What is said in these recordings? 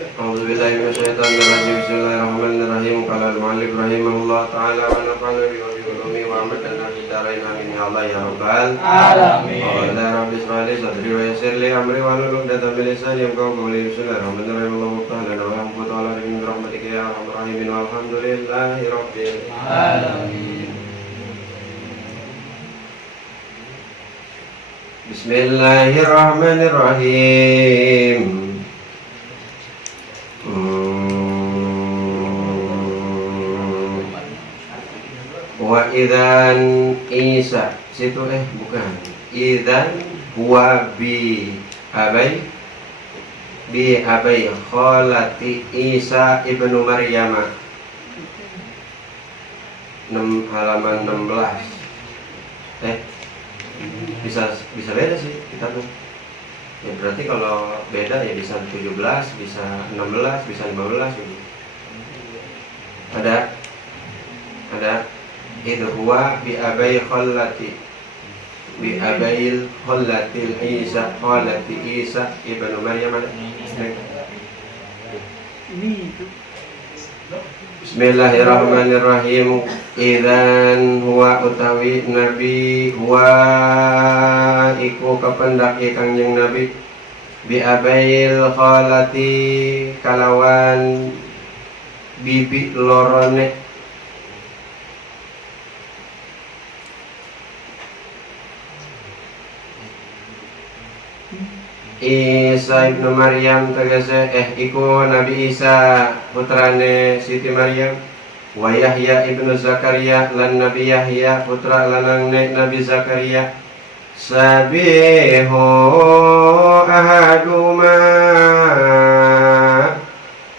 أعوذ بالله من الشيطان الرجيم بسم الله الرحمن الرحيم قال المؤلف رحمه الله تعالى ونفعنا بعلومه وعملنا في الدارين آمين يا الله يا رب العالمين قال رب اشرح لي صدري ويسر لي أمري واحلل عقدة من لساني يفقهوا قولي بسم الله الرحمن الرحيم اللهم افتح لنا وينفض على من رحمتك يا أرحم الراحمين والحمد لله رب العالمين بسم الله الرحمن الرحيم wa idzan isa situ bukan idzan huwa bi abai kholati Isa ibnu Maryam halaman 16 bisa beda sih kita tuh ya, berarti kalau beda ya bisa 17 bisa 16 bisa 15 gitu. ada itu huwa bi abai khallati bi abail khallatil Isa khalati Isa ibnu Maryam. Bismillahirrahmanirrahim. Idzan huwa utawi nabi huwa iku kapendaki kangjeng nabi bi abail khalati kalawan bibi lorone Isa ibnu Maryam tegese iku Nabi Isa putrane Siti Maryam wa Yahya ibnu Zakaria lan Nabi Yahya putra lanangne Nabi Zakaria sabihu ahaduma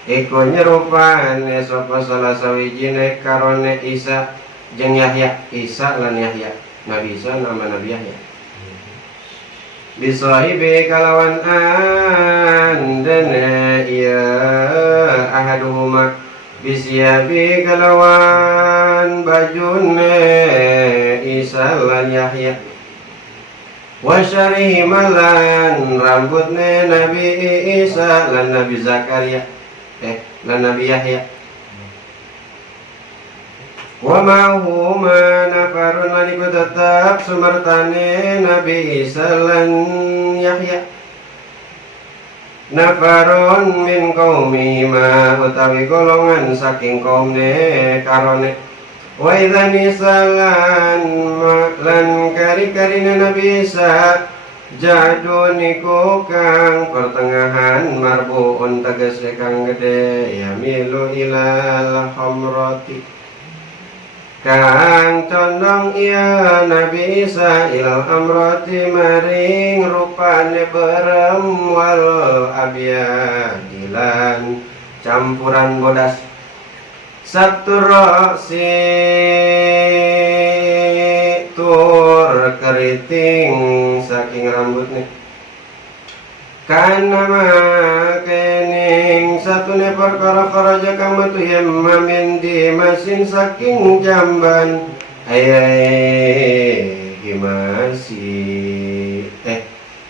iku nyerupane sapa salah sawijine karone Isa jeung Yahya. Isa lan Yahya, Nabi Isa nama Nabi Yahya bisahibi kalawan andana ya ahaduhuma bisyabi kalawan bajune Isa lan Yahya wa syarihi malan rambutne Nabi Isa lan Nabi Zakaria lan Nabi Yahya wa ma'huma nafarun lan iku tetap sumertane Nabi Isa lan Yahya nafarun min qaumihima utawi golongan saking kaumne karone wa idzan Isa lan kari-karine Nabi Isa jadun iku kang pertengahan marbuun tegese kang gede yamilu ilal khamrati kang condong iya Nabi Isa ilal amrati maring rupane berem wal abyadilan campuran bodas saturasi tur keriting saking rambutnya kana makening satune perkara kharaja kang metu yamamin di masin saking jamban himasi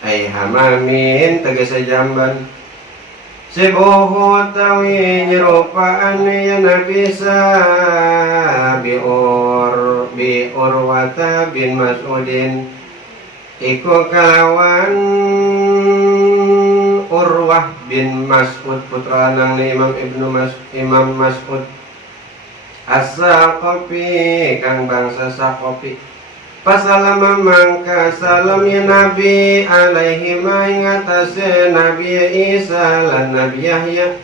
hamamin tegese jamban sibuhu tawi nyerupaan ya Nabi Isa bi Urwata bin Mas'udin iku kalawan Urwah bin Mas'ud putra nang Imam Mas'ud As-Saqafi kang bangsa Saqafi pasalama mangka salam ya Nabi alaihi ma ing atase Nabi Isa lan Nabi Yahya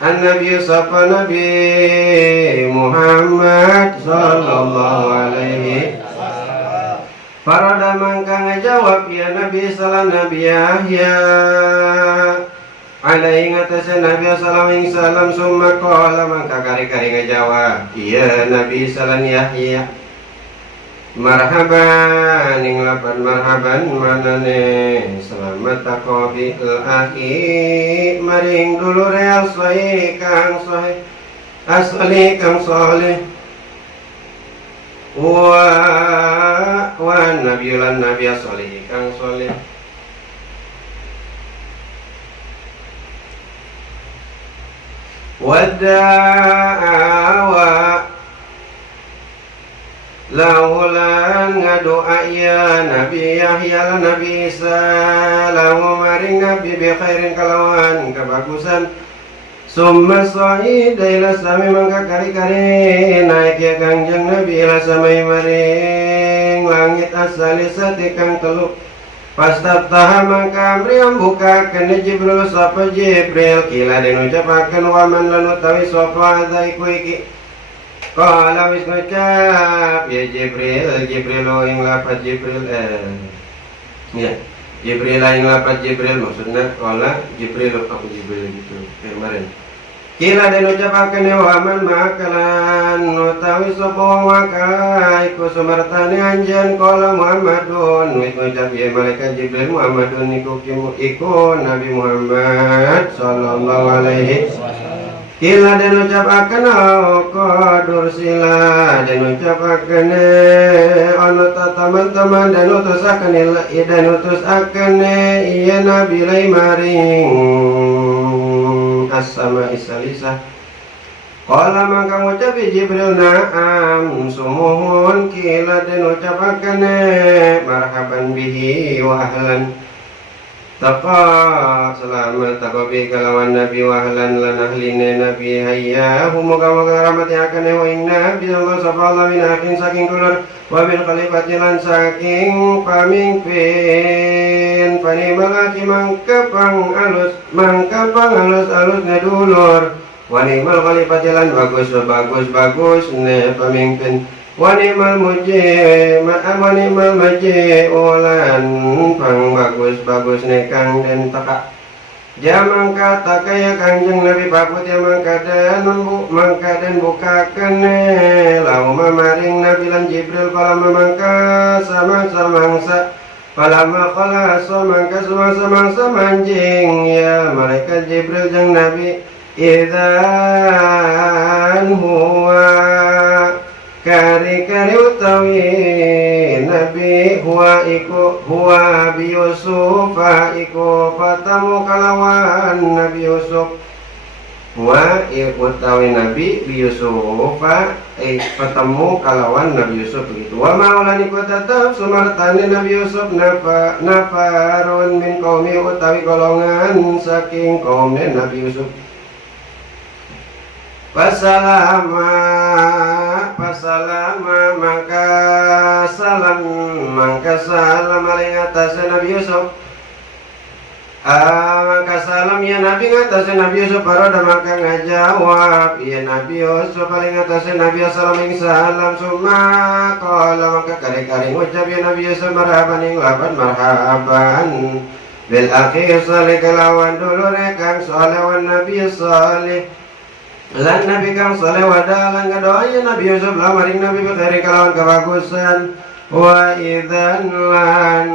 An-Nabi sapa Nabi Muhammad sallallahu alaihi Farada mangka ngejawab ya Nabi salam Nabi Yahya alaihi ngatasi Nabi salam summa qala mangka kari-kari ngejawab ya Nabi salam Yahya marhaban ing lapan marhaban manane selamat takobi al-ahi maring dulure al-sahih kang sahih asli kang salih wa nabi lan nabi salih kang salih Wadda'a laulan ngadoa ya Nabi Yahya lan Nabi Isa lahu maring Nabi bi khairin kalawan kebagusan summa sa'ida ila sami mangka kari-kari naik ya kangjeng Nabi ila samai maring langit asalisati kang telu pastaftaha mangka amriam buka kene Jibril sapa Jibril kila den ucapaken waman lan utawi sapa ada iku iki Qala wis ngucap ya Jibril ing lapat Jibril ya Jibril ing lapat Jibril maksudnya qala Jibril aku Jibril gitu kemarin kila den ucapaken wa man makalan utawi sapa wakai ku sumertane anjen qala Muhammadun wis ngucap ya malaikat Jibril Muhammadun iku Nabi Muhammad sallallahu alaihi wasallam kila dan ucapaken qadur sila dan ucapaken ana teman-teman dan utusaken iya nabi lai maring as-sama isalisah qala mangka ngucap Jibril na'am sumuhun kila dan ucapaken marhaban bihi wa ahlan Taqa selamat taqabi kalawan Nabi wahlan lan ahline Nabi hayya muga-muga rahmati akan wa inna bi Allah subhanahu min akin saking dulur wa bil khalifati lan saking pamimpin panimalaki mangka pang alus ne dulur wa nimal khalifati lan bagus ne pamimpin Wanimal maji ulan pang bagus nekang dan taka jamang kata kaya kanjeng Nabi paput ya mangka dan buka kene lau mamaring Nabi lan Jibril palama mangka samangsa palama khalaso mangka samangsa manjing ya malaikat Jibril jang Nabi idzan huwa kari-kari utawi Nabi huwa bi Yusuf iku patamu kalawan Nabi Yusuf huwa utawi Nabi bi Yusuf patamu kalawan Nabi Yusuf begitu wa maulani ku tetap sumartane Nabi Yusuf nafarun min qaumi utawi golongan saking kaumnya Nabi Yusuf Pasalama mangka salam aling atas Nabi Yusuf mangka salam ya Nabi atas Nabi Yusuf paroda mangka ngajawab ya Nabi Yusuf aling atas Nabi assalamu salam summa qala mangka kari-kari ngucap ya Nabi Yusuf marhaban ing lapan marhaban bil akhi salih kalawan dulur kang saleh wan Nabi salih lan Nabi kang saleh wadalan ngadoanya Nabi Yusuf lamaring Nabi bikhairi kalawan kebagusan wa idzan lan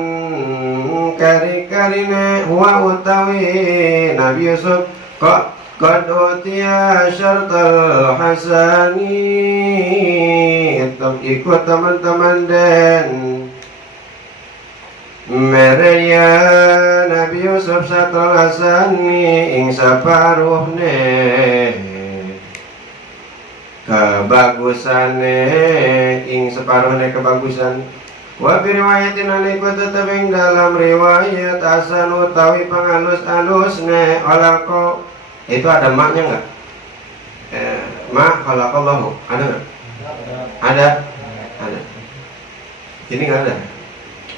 kari-karine huwa utawi Nabi Yusuf qad utiya syartal hasani ikut teman-teman dan Meraya Nabi Yusuf syartal hasani ing saparuhne kebagusane ing separuhne kebagusan wa bi riwayatin aliku tetep ing dalam riwayat asan utawi pangalus-alusne alako itu ada maknya enggak? Ma khalaqallahu ada enggak? Ada. Ini enggak ada.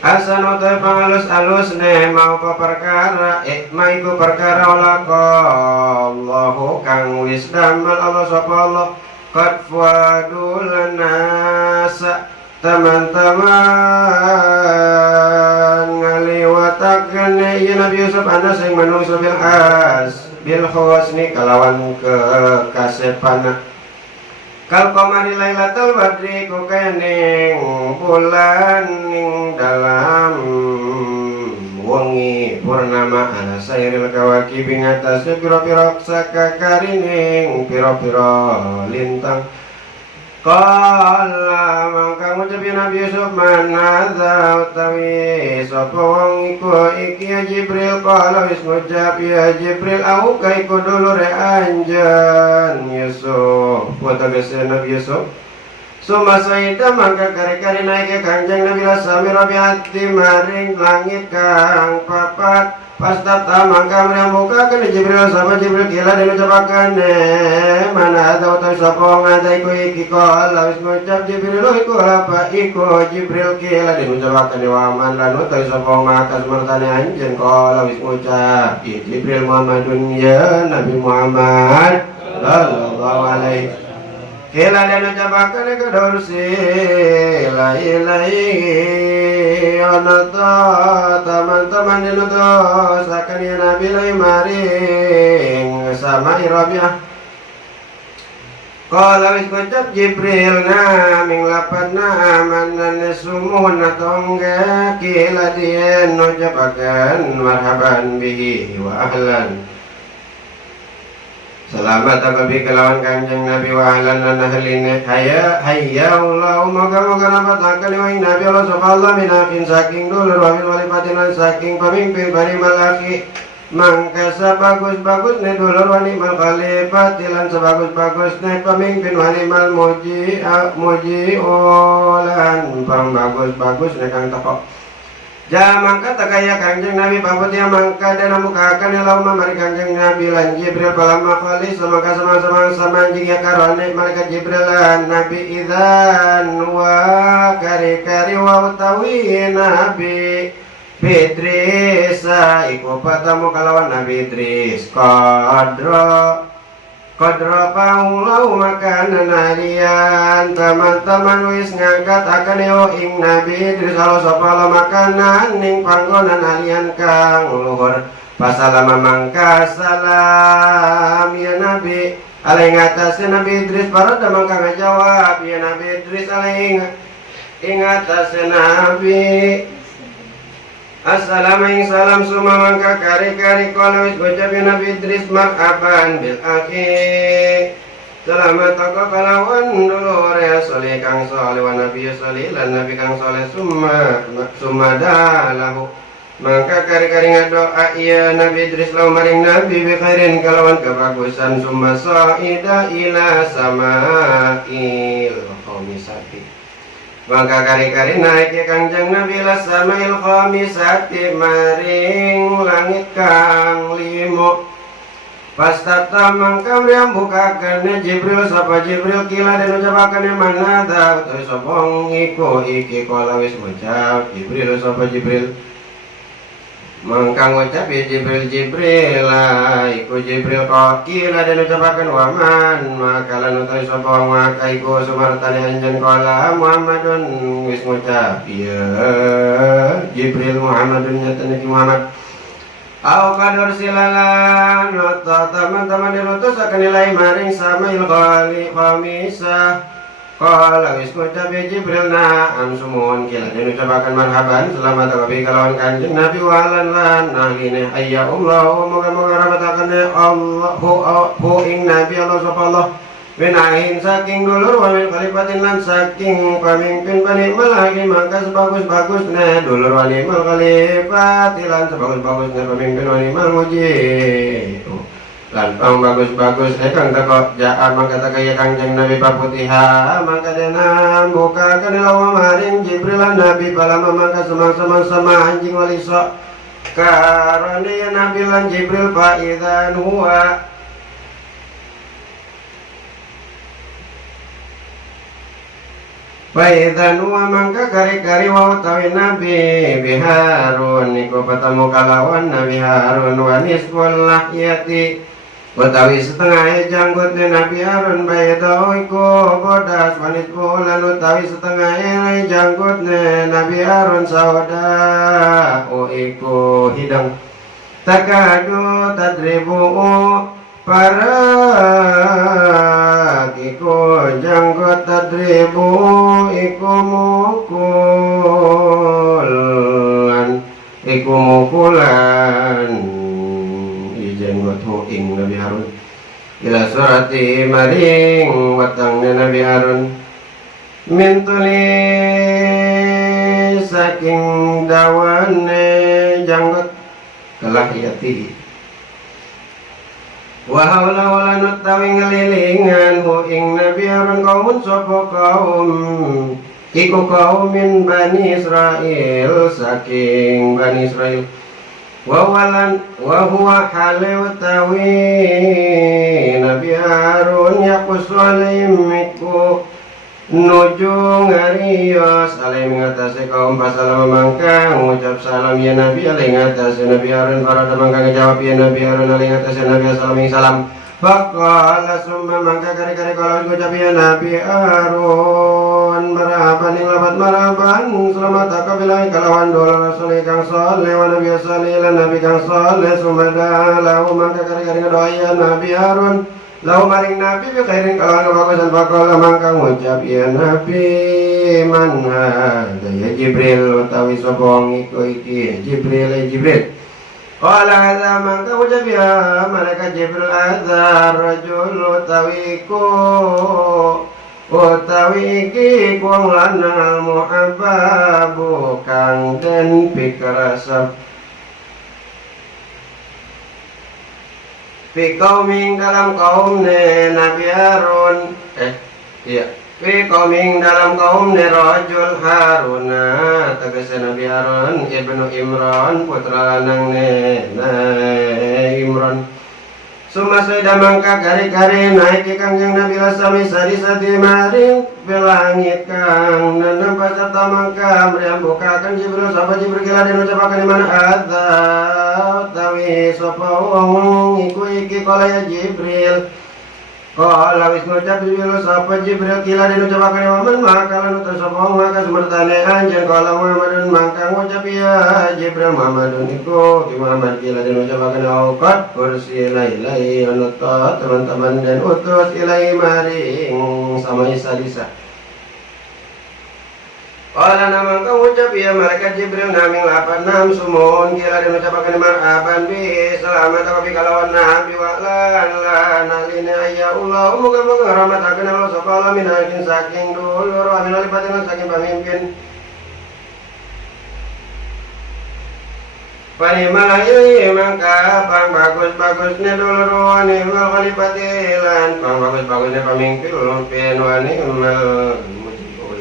Asan utawi pangalus-alusne mau perkara ma iku perkara alako Allahu kang wis damel Allah sapa Allah qad fadul nasa teman-teman ngaliwataken ya Nabi Yusuf ana sing manungsa bil khosni kalawan kekasepana kal qamari lailatul badri ku kening bulan ning dalam wengi purnama ala sairil kawakib ing atase pira-pira sakakarining pira-pira lintang Qala mangka ngucapi Nabi Yusuf man hadza utawi sapa wong iku iki ya Jibril. Qala wis ngucap ya Jibril au iku dulure anjen Yusuf tegese Nabi Yusuf. Sumasaita mangka kari-kari naik Kanjeng Nabi Lasami Rabiati maring langit kang papat. Pastata mangka mriambuka kene Jibril sapa Jibril kila den ucapaken mana ada utawi sapa ngada iku iki kala wis ngucap Jibril iku apa iku Jibril kila den ucapaken wa man lan utawi sapa maka semertane anjen kala wis ngucap Jibril Muhammadun ya Nabi Muhammad sallallahu alaihi kila den ucapaken kedursi la ilahi anata teman-teman dinutus akan ya Nabi lai maring sama Rabiah. Qala wis ngucap Jibril ming lapan amanan sumuhun atongga kila dien ucapaken marhaban bihi wa ahlan. Selamat akabi kelawan Kanjeng Nabi wa ahlan lan ahline hayya Allah moga-moga napataken ing Nabi Allah subhanahu min akhin saking dulur wa min walipatin lan saking pamimpin bani malaki mangka sabagus-bagus ne dulur wa nimal khalifat lan sabagus-bagus ne pamimpin wa nimal muji olan pambagus-bagus ne kang teko. Mangka takaya Kanjeng Nabi pamutnya mangka dan mukakan lauma mari Kanjeng Nabi lan Jibril palama kali samangka sama jingya karone malaikat Jibril lan Nabi idzan wa kari-kari wa utawi Nabi Idris iku patamu kalawan Nabi Idris Qadra paulau makanan harian teman-teman wis ngangkat akan ing Nabi Idris kalau sopala makanan ning panggonan harian kang luhur pasalama mangka salam ya Nabi alai ngatasnya Nabi Idris parada mangka ngajawab ya Nabi Idris alai ingatasnya Nabi Assalamualaikum salam suma mangka kari-kari kola wis ucap Nabi Idris marhaban bil akhi. Selamat toko kalawan dulure soleh kang soleh wa nabi soleh lan nabi kang soleh summa dalahu. Mangka kari-kari ngadoa iya Nabi Idris lau maring Nabi bi khairin kalawan kebagusan summa saida ila samail khamisati. Mangka kari-kari naik ya Kanjeng Nabi lasamail khamisati maring langit kang limo. Pastata mangka mriam bukaken Jibril sapa Jibril kila den ucapaken mana da utawi sapa iku iki kala wis ngucap Jibril sapa Jibril. Mangka ngucap Jibril iku Jibril kok kila den ucapaken waman makalan utawi sapa maka iku sumartane anjen kala Muhammadun wis ngucap ya Jibril Muhammadun nyata Nabi Muhammad au kador silalan nota teman-teman dirutus akan nilai maring samail khamisah. Qala wis ngucap Jibril na'am sumun kila den ucapaken marhaban selamat kabi kalawan Kanjeng Nabi walan lan ahline ayya Allah moga-moga rahmataken Allah hu ing Nabi Allah subhanahu Winahin saking dulur wamil khalifatin lan saking pamimpin bani malaki maka sebagus-bagus ne dulur wanimal khalifatilan sebagus-bagus ne pamimpin wanimal muji lan pang bagus-bagus kang teko jaan mangka takaya Kanjeng Nabi paputiha mangka dena buka kanilawa maring Jibril lan Nabi palama mangka semang-semang sama anjing waliso karone Nabi lan Jibril fa idzan huwa Faidan wa mangka kari-kari wa utawi Nabi Harun iku patamu kalawan Nabi Harun wa nisful lahyati utawi setengah janggutnya Nabi Harun baydo iku bodas wa nisful lan utawi setengah janggutnya Nabi Harun sauda iku hidang takadu tadribu para iku janggut tadribu iku mukulan ijanggut ing Nabi Harun ila surati maring watangnya Nabi Harun Mintuli saking dawane janggot kelahiyati wa haula wala nutawi ngelilingan hu ing nabi aron kaumun sapa kaum iku kaum min Bani Israil saking Bani Israil wa huwa halawtawi nabi Harun yaqussu alaihim iku nuju ngarios alaih mengatasi kaum pasal memangka mengucap salam ya Nabi alaih mengatasi Nabi Harun para demangka ngejawab ya Nabi Harun alaih mengatasi Nabi assalamu salam faqala summa mangka kari-kari kalau ngucap ya Nabi Harun marahaban ing labat marahaban selamat akabilai kalawan dolar rasul kang soleh wa Nabi salih lan Nabi kang soleh summa lahu mangka kari-kari ngedoa ya Nabi Harun lau maring Nabi bi khairin kalawan kebagusan bakal mangka ngucap ya Nabi man hada ya Jibril utawi sapa wong iku iki Jibril qala hadza mangka ngucap ya malaikat Jibril hadza rajul utawi iki wong lanang al muhabbabu kang den pikarasap fi qauming dalam kaumne Nabi Harun fi qauming dalam kaumne rajul Haruna tegese Nabi Harun ibnu Imran putra lanangne Imran sumasida mangka kari-kari naik ke kangjeng Nabi lasami sadi maring belangit kang nanam pasarta mangka mriam bukakan Jibril sapa Jibril kila den ucapaken mana adza tawi sapa wong iku iki kala ya Jibril kala wis ngucap Jibril sapa Jibril kila den ucapaken waman maka lan utus sapa wong maka semertane anjen kala Muhammadun mangka ngucap ya Jibril Muhammadun iku Muhammad kila den ucapaken auqat kursi lailai anata teman-teman dan utus ilai maring sama Isa Kala namang ucap ya malaikat Jibril naming lapan nam sumun kila dan ucapakan marhaban bi selamat aku kalawan nabi wa lan alina ya Allah moga-moga rahmataken Allah sapa min hakin saking dulur amin alipatin saking pamimpin Panimalai mangka pang bagus-bagusnya dulur wani mal kalipatilan pang bagus-bagusnya pamimpin wani mal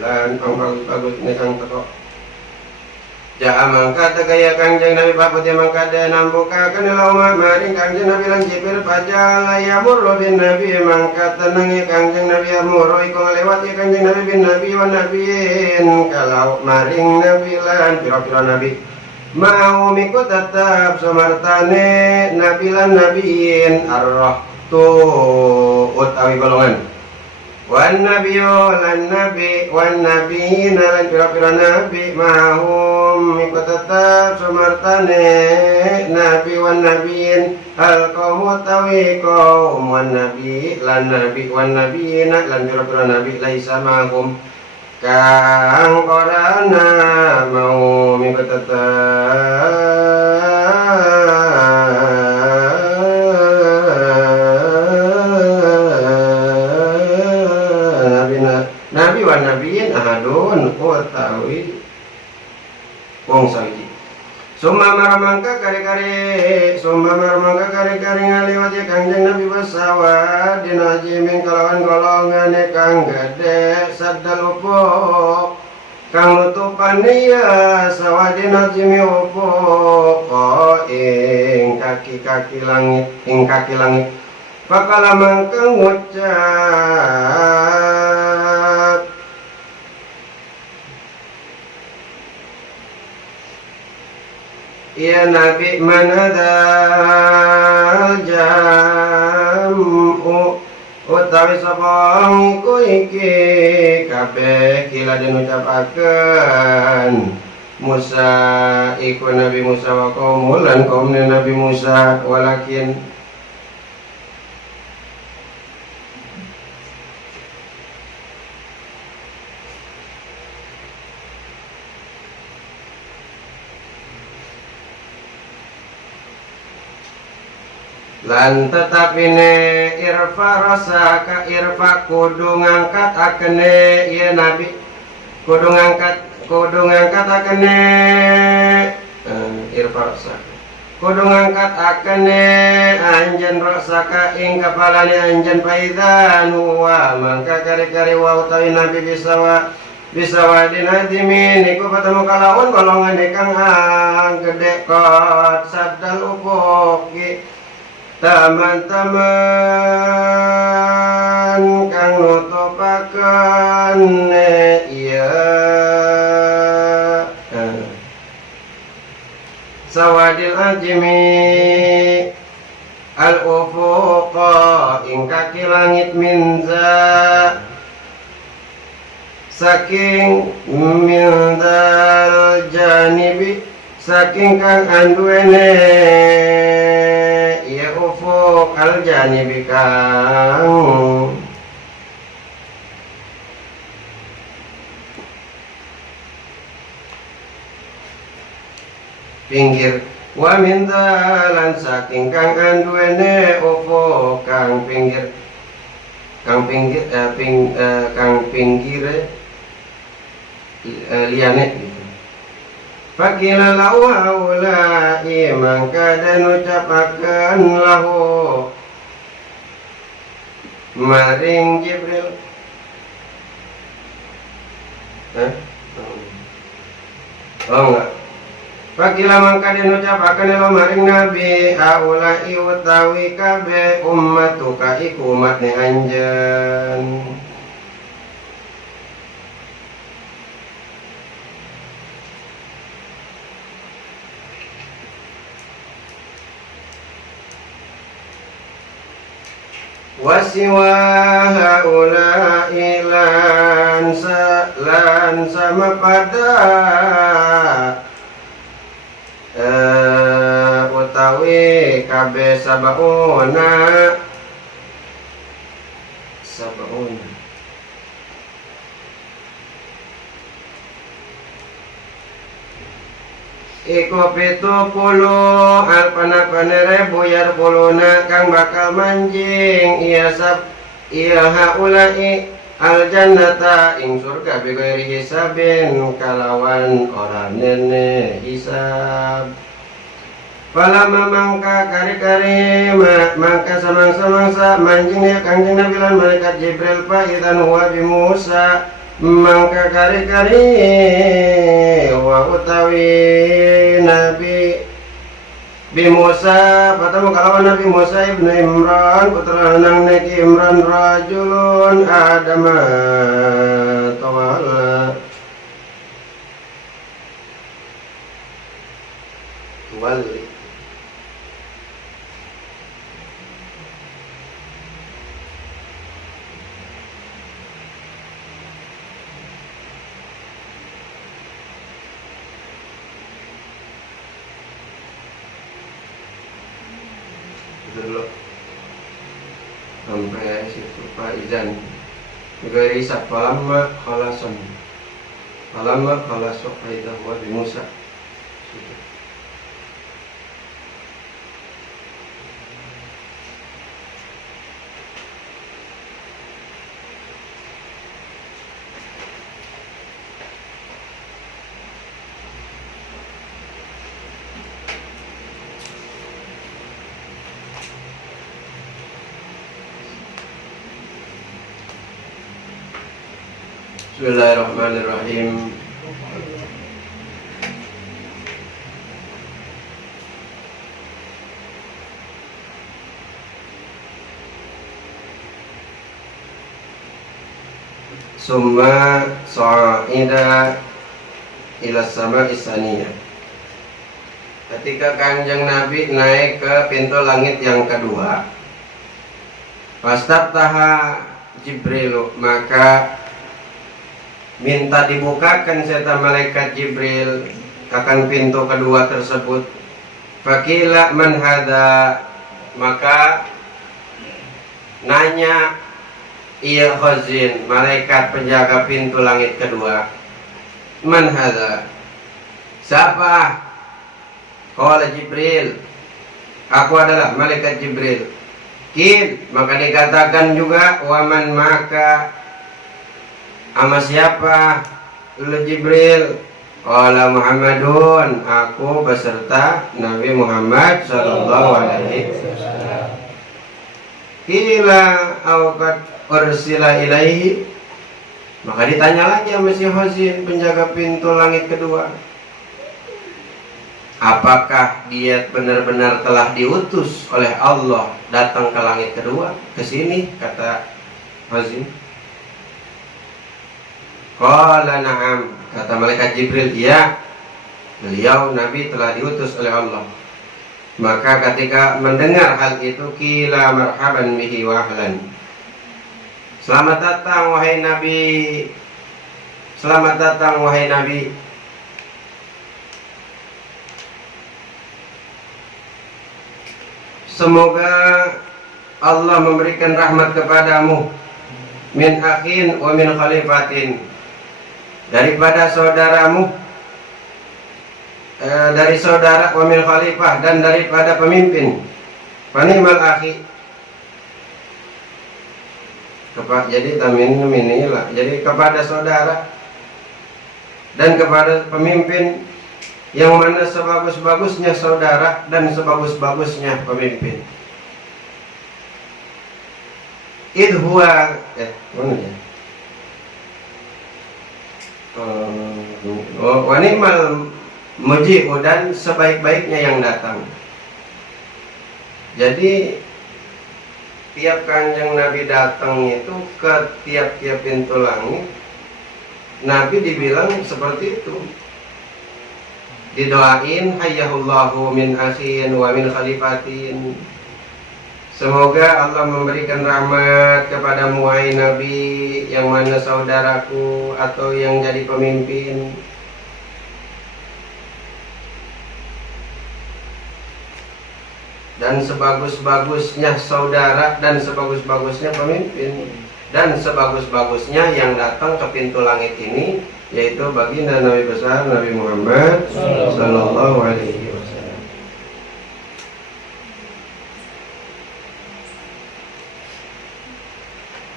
dan pang bagus-bagusnya kang teko Ja'a mangka tegaya kangjeng Nabi paputi mangka de nambuka kenela umat maring kangjeng Nabi lan Jibril pajala yamurru bin Nabi mangka tenangi kangjeng Nabi yamurru iku ngelewati kangjeng Nabi bin Nabi wa nabiin kalau maring Nabi lan pira-pira Nabi mau miku tetap sumartane Nabi lan nabiin ar-rahtu utawi golongan wan nabiyyu lan nabi wan nabiyina lan pira-pira nabi mahum iku tetap sumartane nabi wan nabiyin al qaum tawi qaum wan nabi lan nabi wan nabiyina lan pira-pira nabi laisa mahum kang orana mau iku tetap Nabi wa nabiyin ahadun utawi wong sawiji summa maramangka kari-kari ngaliwati kangjeng Nabi basawa dina jimin kalawan golongane kang gede saddal upuk kang nutupani ya sawadina jimi upuk ing kaki langit Pakala mangka ngucap ya Nabi manadal jam'u utawi sapa iku iki kabeh kila den ucapaken Musa iku Nabi Musa wa kaum lan kaumne Nabi Musa walakin lan tetapine irfa rosaka irfa kudu ngangkat akene ya nabi kudu ngangkat akene irfa rosaka kudu ngangkat akene anjen rosaka ing kepalane anjen paidan wa mangka kari-kari wa utawi nabi bisa wadin hadimin iku ketemu kalawan golongan kang gede kot sadal upoki teman-teman kang nutupaken iya sawadil ajmi al ufuqa ing kaki langit minza saking mindal janibi saking kang anduene ya ufuk al janibi kang pinggir wa mindalan saking kang anduene ufuk kang pinggire liane gitu. Fakila lahu haulai mangka dan ucapakan lahu maring Jibril oh enggak Fakila mangka dan ucapakan lahu maring Nabi haulai utawi kabe ummatuka iku umatne anjen wasiwa haula'i lan sama pada utawi kabeh sabauna iku 70 alpana ribu yarpuluna kang bakal manjing iya haulai al jannata ing surga bighairi hisabin kalawan ora nene hisab Palama mangka kari-kari mangka samang-samangsa manjingnya kangjeng Nabi lan malaikat Jibril pa idan huwa bi Musa mangka kari-kari wa utawi Nabi bi Musa patemu kalawan Nabi Musa ibnu Imran putra nang neki Imran rajulun adama tawalla tuwalli dulu sampai situ Pak Izan dari sapalama khalasan palama khalasok aidah wa bi Musa Bismillahirrahmanirrahim. Summa sa'ida ila sama'i saniyah. Ketika Kanjeng Nabi naik ke pintu langit yang kedua, fastaftaha Jibril, maka minta dibukakan serta malaikat Jibril akan pintu kedua tersebut. Fakila man hada, maka nanya iya khazin, malaikat penjaga pintu langit kedua, man hada, siapa? Qala Jibril, aku adalah malaikat Jibril. Qil, maka dikatakan juga waman maka, ama siapa lu Jibril? Qala Muhammadun, aku beserta Nabi Muhammad sallallahu alaihi wasallam. Qila awqad ursila ilaihi, maka ditanya lagi sama si Khazin, penjaga pintu langit kedua, apakah dia benar-benar telah diutus oleh Allah datang ke langit kedua, ke sini? Kata Khazin. Qala na'am, kata malaikat Jibril, iya, beliau Nabi telah diutus oleh Allah. Maka ketika mendengar hal itu, qila marhaban bihi wa ahlan, selamat datang wahai Nabi, selamat datang wahai Nabi. Semoga Allah memberikan rahmat kepadamu, min akhin wa min khalifatin, daripada saudaramu, dari saudara, wa min khalifah, dan daripada pemimpin. Fanimal akhi, jadi tamin inilah, jadi kepada saudara dan kepada pemimpin, yang mana sebagus-bagusnya saudara dan sebagus-bagusnya pemimpin. Idhuwa mana ya? Wanimal muji'u, dan sebaik-baiknya yang datang. Jadi tiap kanjeng Nabi datang itu ke tiap-tiap pintu langit, Nabi dibilang seperti itu, didoain hayyahullahu min akhin wa min khalifatin, semoga Allah memberikan rahmat kepadamu wahai Nabi, yang mana saudaraku atau yang jadi pemimpin. Dan sebagus-bagusnya saudara dan sebagus-bagusnya pemimpin, dan sebagus-bagusnya yang datang ke pintu langit ini, yaitu baginda Nabi besar Nabi Muhammad sallallahu alaihi wasallam.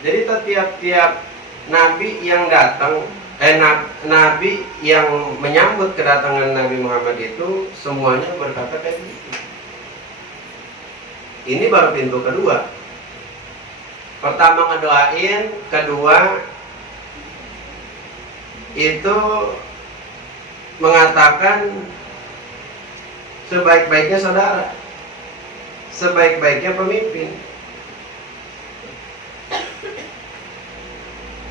Jadi tiap-tiap nabi yang datang, nabi yang menyambut kedatangan Nabi Muhammad itu semuanya berkata kayak gitu. Ini baru pintu kedua. Pertama ngedoain, kedua itu mengatakan sebaik-baiknya saudara, sebaik-baiknya pemimpin.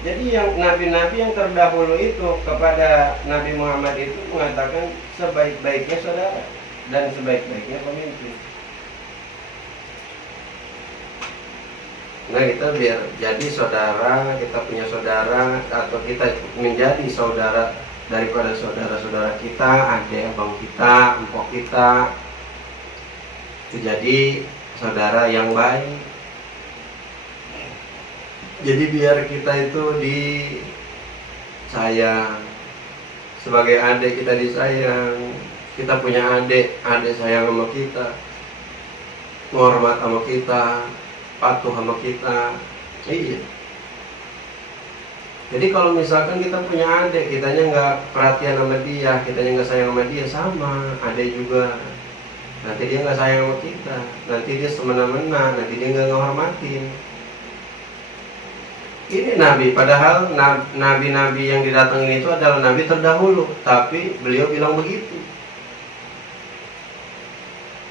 Jadi yang nabi-nabi yang terdahulu itu kepada Nabi Muhammad itu mengatakan sebaik-baiknya saudara dan sebaik-baiknya pemimpin. Nah, kita biar jadi saudara, kita punya saudara, atau kita menjadi saudara daripada saudara-saudara kita, adik abang kita, empok kita, itu jadi saudara yang baik. Jadi biar kita itu disayang, sebagai adik kita disayang, kita punya adik sayang sama kita, menghormat sama kita, patuh sama kita. Iya. Jadi kalau misalkan kita punya adik, kitanya nggak perhatian sama dia, kitanya nggak sayang sama dia, sama adik juga. Nanti dia nggak sayang sama kita, nanti dia semena-mena, nanti dia nggak ngehormatin. Ini Nabi, padahal nabi-nabi yang didatangin itu adalah nabi terdahulu, tapi beliau bilang begitu.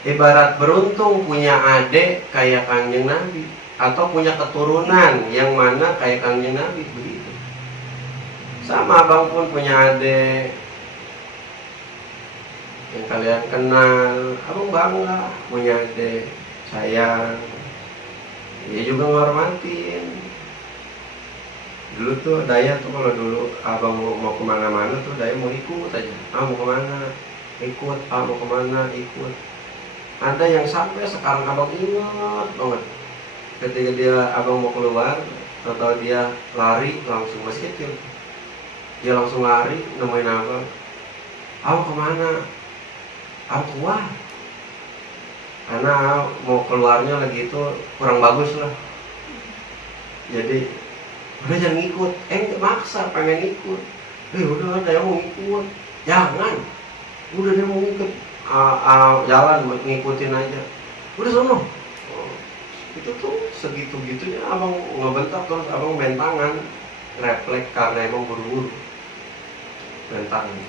Ibarat beruntung punya adik kayak kanjeng Nabi, atau punya keturunan yang mana kayak kanjeng Nabi, begitu. Sama abang pun punya adik yang kalian kenal, abang bangga punya adik, sayang, dia juga ngormatin. Dulu tuh Daya tuh kalau dulu abang mau kemana-mana tuh Daya mau ikut aja. Mau kemana? Ikut. Mau kemana? Ikut. Ada yang sampai sekarang abang ingat banget, ketika dia abang mau keluar atau dia lari, langsung masih kecil, dia langsung lari nemuin abang. Abang kemana? Abang keluar. karena mau keluarnya lagi itu kurang bagus lah. Jadi udah jangan ngikut, maksa pengen ikut. Udah ada yang mau ikut, jangan. Udah dia mau ikut, jalan ngikutin aja. Udah sono. Itu tuh segitu-gitunya abang ngebentak, terus abang bentangan, refleks karena emang buru-buru bentangan.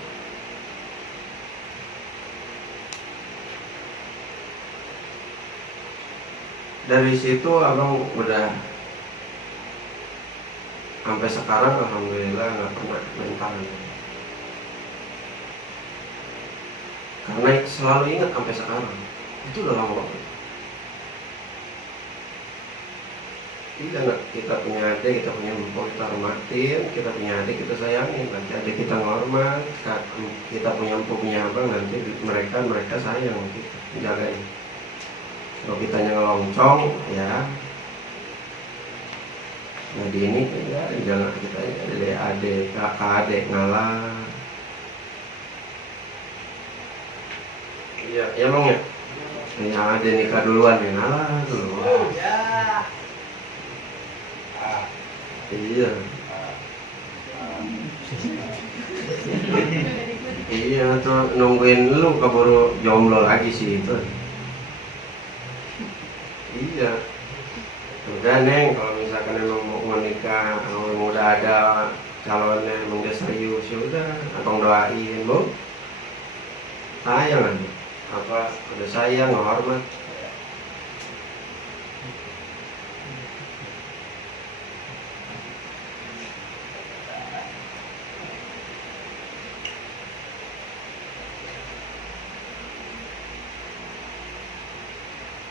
Dari situ abang udah sampai sekarang alhamdulillah nggak pernah bentangan. Karena selalu ingat sampai sekarang. Itu udah lama banget. Iya, kita punya adik, kita punya empok, kita hormatin. Kita punya adik, kita sayangin. Nanti adik kita ngormat. Kita punya empok, punya abang, nanti mereka sayang kita, jagain. Kalau kita ngeloncong, ya jadi ini ya, jangan kita adik, kakak adik ngalah. Iya, ya bang ya. Ini ada nikah duluan ya, ngalah dulu. Iya. Iya tuh nungguin lu keburu jomblo lagi sih itu. Iya. Udah neng, kalau misalkan emang mau nikah, kalau udah ada calonnya emang dia serius, ya udah, abang doain bu. Sayang kan? Apa? Udah sayang, hormat.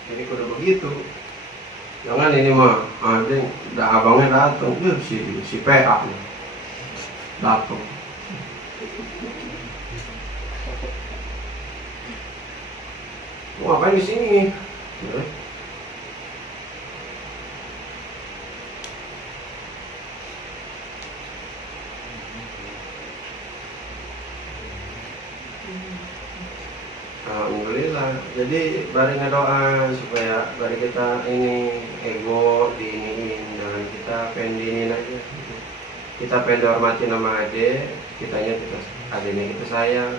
Jadi kudu begitu. Jangan ini mah ada abangnya datang, si PA nih datang. Mau ngapain di sini? Alhamdulillah. Jadi bari ngedoa supaya bari kita ini ego diiniin, jangan kita pendinin aja. Kita pengen hormati nama ade, kitanya kita adenya kita sayang.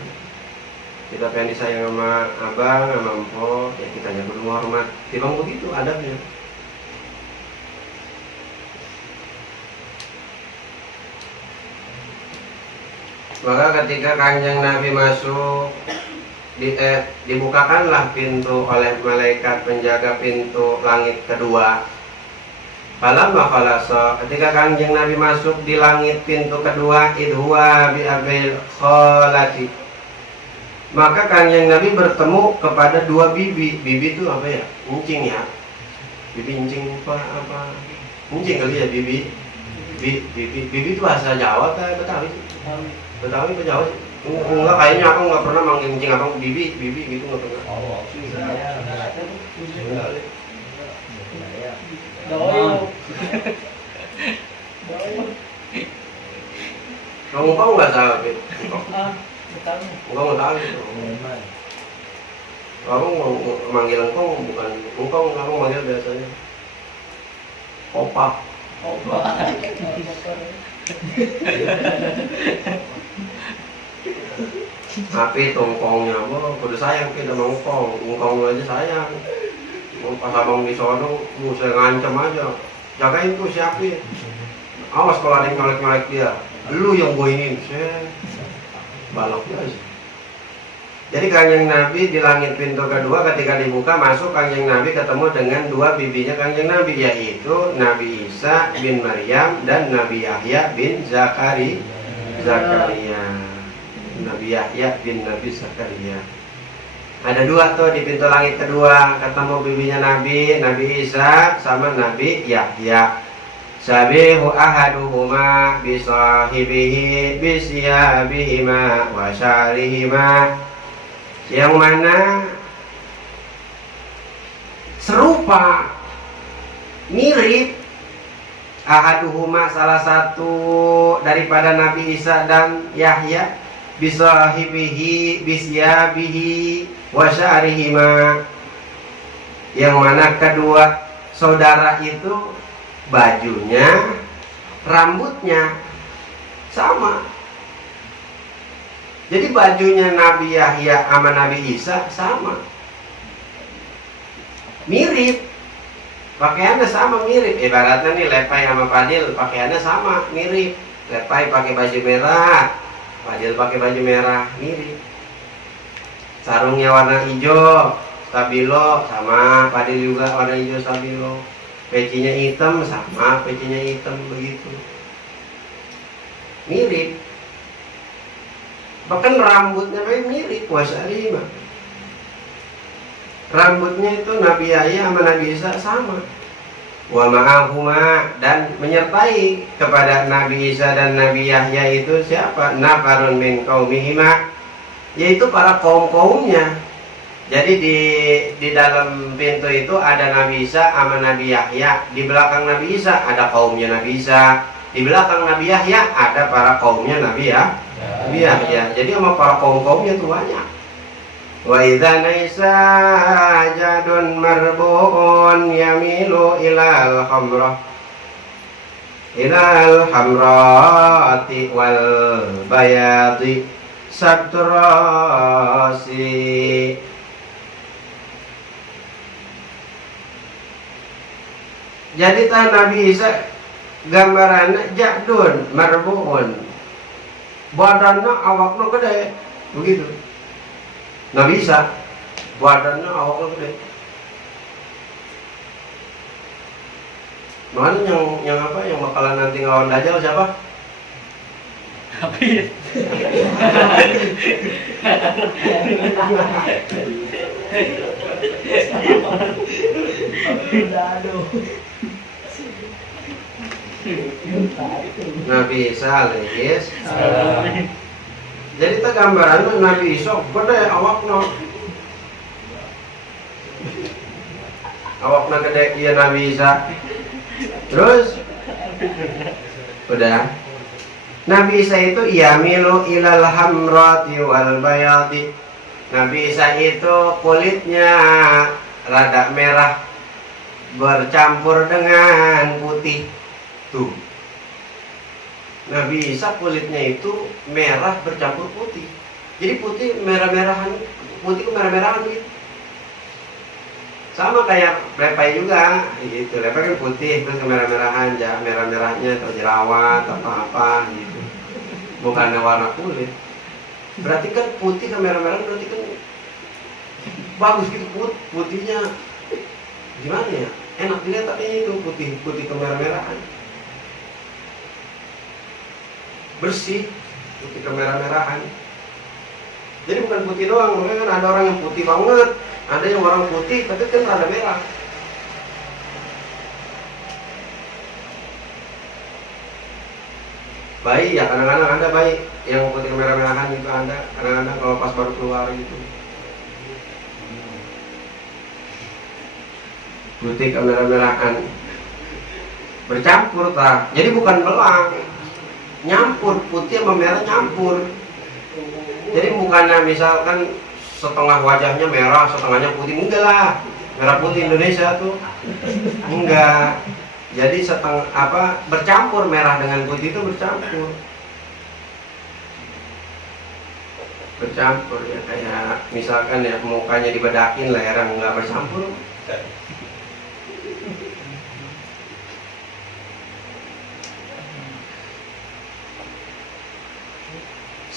Kita pengen disayang sama abang, sama empok, ya kitanya perlu hormat. Timbang begitu adabnya. Maka ketika Kanjeng Nabi masuk, dibukakanlah pintu oleh malaikat penjaga pintu langit kedua. Falamma khalasa, ketika Kanjeng Nabi masuk di langit pintu kedua, idhuwa bi abil kholati, maka Kanjeng Nabi bertemu kepada dua bibi. Bibi itu apa ya? Encing ya. Bibi encing apa? Encing kali ya bibi. Bibi itu bahasa Jawa atau Betawi? Betawi atau Jawa? Enggak, kayaknya aku nggak pernah manggil encing abang bibi gitu, nggak pernah. Kamu tahu nggak salah Bib? Engkau nggak tahu gitu. Kamu manggil engkau bukan engkau, kamu manggil biasanya opa. Tapi tongkongnya apa? Kudu sayang kita sama engkong aja sayang. Pas abang di sono, saya ngancam aja. Jagain tuh siapa ya? Awas kalau ada yang nyolek dia. Lu yang gue ini, baloknya aja. Jadi Kanjeng Nabi di langit pintu kedua ketika dibuka masuk, Kanjeng Nabi ketemu dengan dua bibinya Kanjeng Nabi, yaitu Nabi Isa bin Maryam dan Nabi Yahya bin Zakaria. Nabi Yahya bin Nabi Zakaria. Ada dua tuh di pintu langit kedua, ketemu bibinya Nabi Isa sama Nabi Yahya. Sabihu ahaduhuma bisahibihi bisyabihima wa syarihima, yang mana serupa mirip ahaduhuma salah satu daripada Nabi Isa dan Yahya, bisahibihi bisyabihi wa syarihima, Yang mana kedua saudara itu bajunya, rambutnya sama. Jadi bajunya Nabi Yahya sama Nabi Isa sama, mirip, pakaiannya sama mirip. Ibaratnya nih Lepai sama Fadil pakaiannya sama mirip. Lepai pakai baju merah, Fadil pakai baju merah, mirip. Sarungnya warna hijau, stabilo sama, Fadil juga warna hijau stabilo. Pecinya hitam sama, pecinya hitam, begitu. Mirip. Bahkan rambutnya mirip, puasa 5. Rambutnya itu Nabi Yahya sama Nabi Isa sama. Wa ma'ahuma, dan menyertai kepada Nabi Isa dan Nabi Yahya itu siapa? Nafarun min qaumihima, yaitu para kaum-kaumnya. Jadi di dalam pintu itu ada Nabi Isa sama Nabi Yahya. Di belakang Nabi Isa ada kaumnya Nabi Isa. Di belakang Nabi Yahya ada para kaumnya Nabi Yahya. Jadi sama para kaum-kaumnya tuh banyak. Wa idza naisa jadun marbuun yamilu ilal hamrati wal bayadi satrasi. Jadi Nabi Isa gambarannya jadun marbuun, badannya awaknya gede, begitu. Nabi Isa badannya awaknya gede. Mana yang apa yang bakalan nanti ngelawan Dajjal siapa? Habis. Nabi Isa alaihis. Jadi kita gambaran Nabi Isa gede awakna. Awakna gede iya Nabi Isa. Terus udah. Nabi Isa itu yamilu ilal hamrati wal bayadi. Nabi Isa itu kulitnya rada merah bercampur dengan putih. Tuh. Nabi Isa kulitnya itu merah bercampur putih. Jadi putih merah-merahan, putih merah-merahan gitu. Sama kayak Lepai juga, gitu. Lepai kan putih terus kemerah-merahan, merah-merahnya terjerawat apa-apa gitu. Bukannya warna kulit. Berarti kan putih kemerah-merahan berarti kan bagus gitu putihnya. Gimana ya? Enak dilihat tapi itu putih kemerah-merahan. Bersih, putih kemerah-merahan. Jadi bukan putih doang, makanya kan ada orang yang putih banget, ada yang orang putih tapi kan rada merah. Bayi ya kadang-kadang ada bayi yang putih kemerah-merahan gitu, ada kadang-kadang kalau pas baru keluar gitu. Putih kemerah-merahan bercampur tak, jadi bukan belang. Nyampur, putih sama merah nyampur. Jadi bukannya misalkan setengah wajahnya merah, setengahnya putih, enggak lah. Merah putih Indonesia tuh enggak. Jadi setengah bercampur, merah dengan putih itu bercampur. Bercampur ya, kayak misalkan ya mukanya dibedakin, leher enggak bercampur.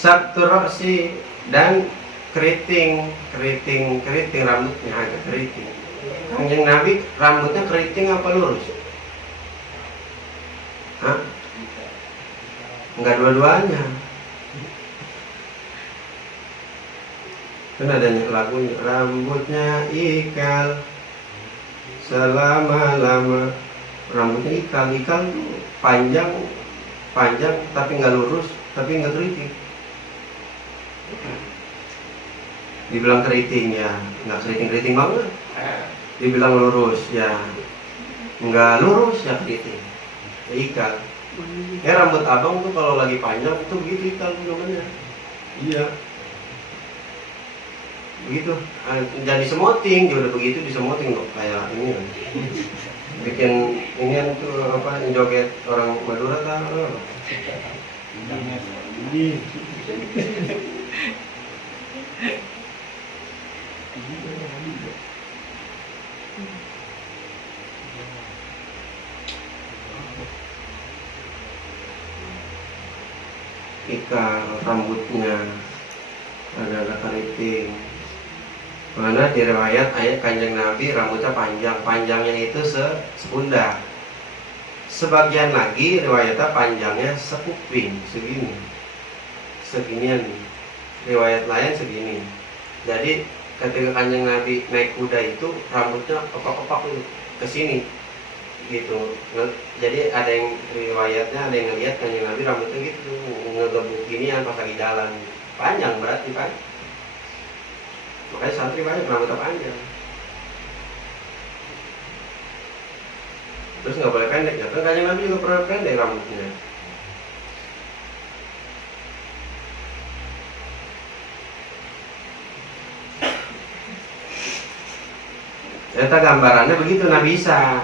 Satrasi, dan keriting rambutnya agak keriting. Kanjeng Nabi rambutnya keriting apa lurus? Hah? Enggak dua-duanya. Kan adanya lagunya, rambutnya ikal selama-lama. Rambutnya ikal tuh panjang tapi nggak lurus, tapi nggak keriting. Dibilang keriting ya nggak keriting banget. Dibilang lurus ya nggak lurus ya keriting. Ya, ikal. Ya rambut abang tuh kalau lagi panjang tuh gitu ikal tuh namanya. Iya. begitu. Jadi semoting juga begitu, disemoting loh kayak ini kan. Bikin ini tuh apa, joget orang Madura tahu. Ikal rambutnya ada keriting. Mana di riwayat ayat Kanjeng Nabi rambutnya panjangnya itu sepundak. Sebagian lagi riwayatnya panjangnya sekuping, seginian. Riwayat lain segini. Jadi ketika Kanjeng Nabi naik kuda itu rambutnya kepak-kepak ke sini gitu. Jadi ada yang riwayatnya, ada yang ngelihat Kanjeng Nabi rambutnya gitu ngegebuk ginian pas lagi jalan. Panjang berarti kan. Makanya santri banyak rambutnya panjang. Terus nggak boleh pendek ya, kan Kanjeng Nabi juga pernah pendek rambutnya. Ternyata gambarannya begitu Nabi Isa.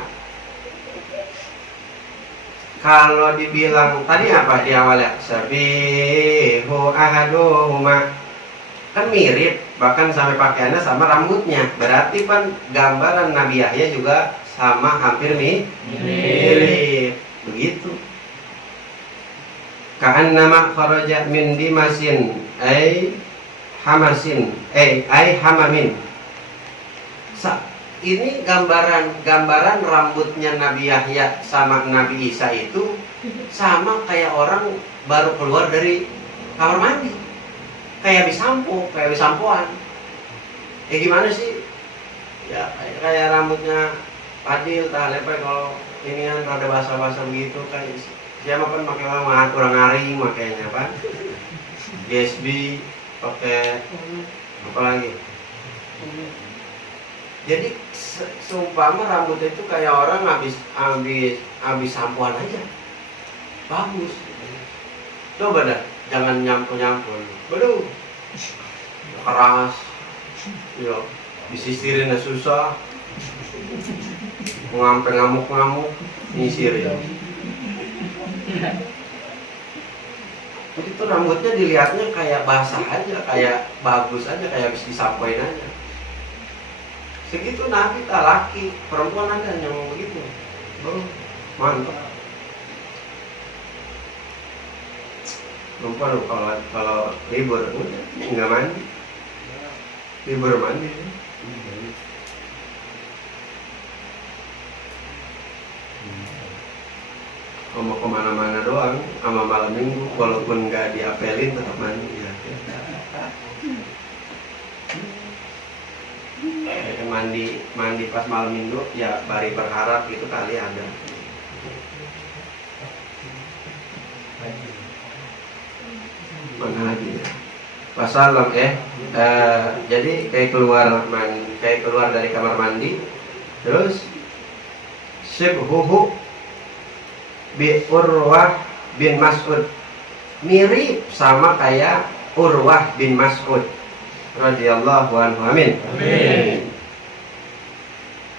Kalau dibilang tadi apa di awalnya? Sabihu ahaduhuma, kan mirip, bahkan sampai pakaiannya sama rambutnya. Berarti kan gambaran Nabi Yahya juga sama, hampir mirip. Begitu. Ka'annama kharaja min dimasin ay hamasin ay hamamin. Ini gambaran rambutnya Nabi Yahya sama Nabi Isa itu sama kayak orang baru keluar dari kamar mandi, kayak habis sampoan. Gimana sih? Ya kayak rambutnya Fadil lepai kalau ini kan rada basah-basah begitu, kayak siapa kan pakai orang ngaring makanya kan. GSB pakai apa lagi? Jadi seumpama rambutnya itu kayak orang habis sampoan aja, bagus. Coba dah, jangan nyampul. Waduh, keras, ya, disisirin susah, ngamuk nyisirin. Itu rambutnya dilihatnya kayak basah aja, kayak bagus aja, kayak habis disampoin aja. Segitu Nabi tak laki, perempuan ada yang begitu. Mantap. Perempuan kalau libur nggak mandi, libur mandi. Mau kemana-mana doang, sama malam minggu, walaupun nggak diapelin tetap mandi ya. Mandi pas malam minggu ya, bari berharap itu kali ada. Mana lagi ya? Wasallam jadi kayak keluar dari kamar mandi, terus syibhuhu bi Urwah bin Mas'ud, mirip sama kayak Urwah bin Mas'ud radhiyallahu anhu. Amin.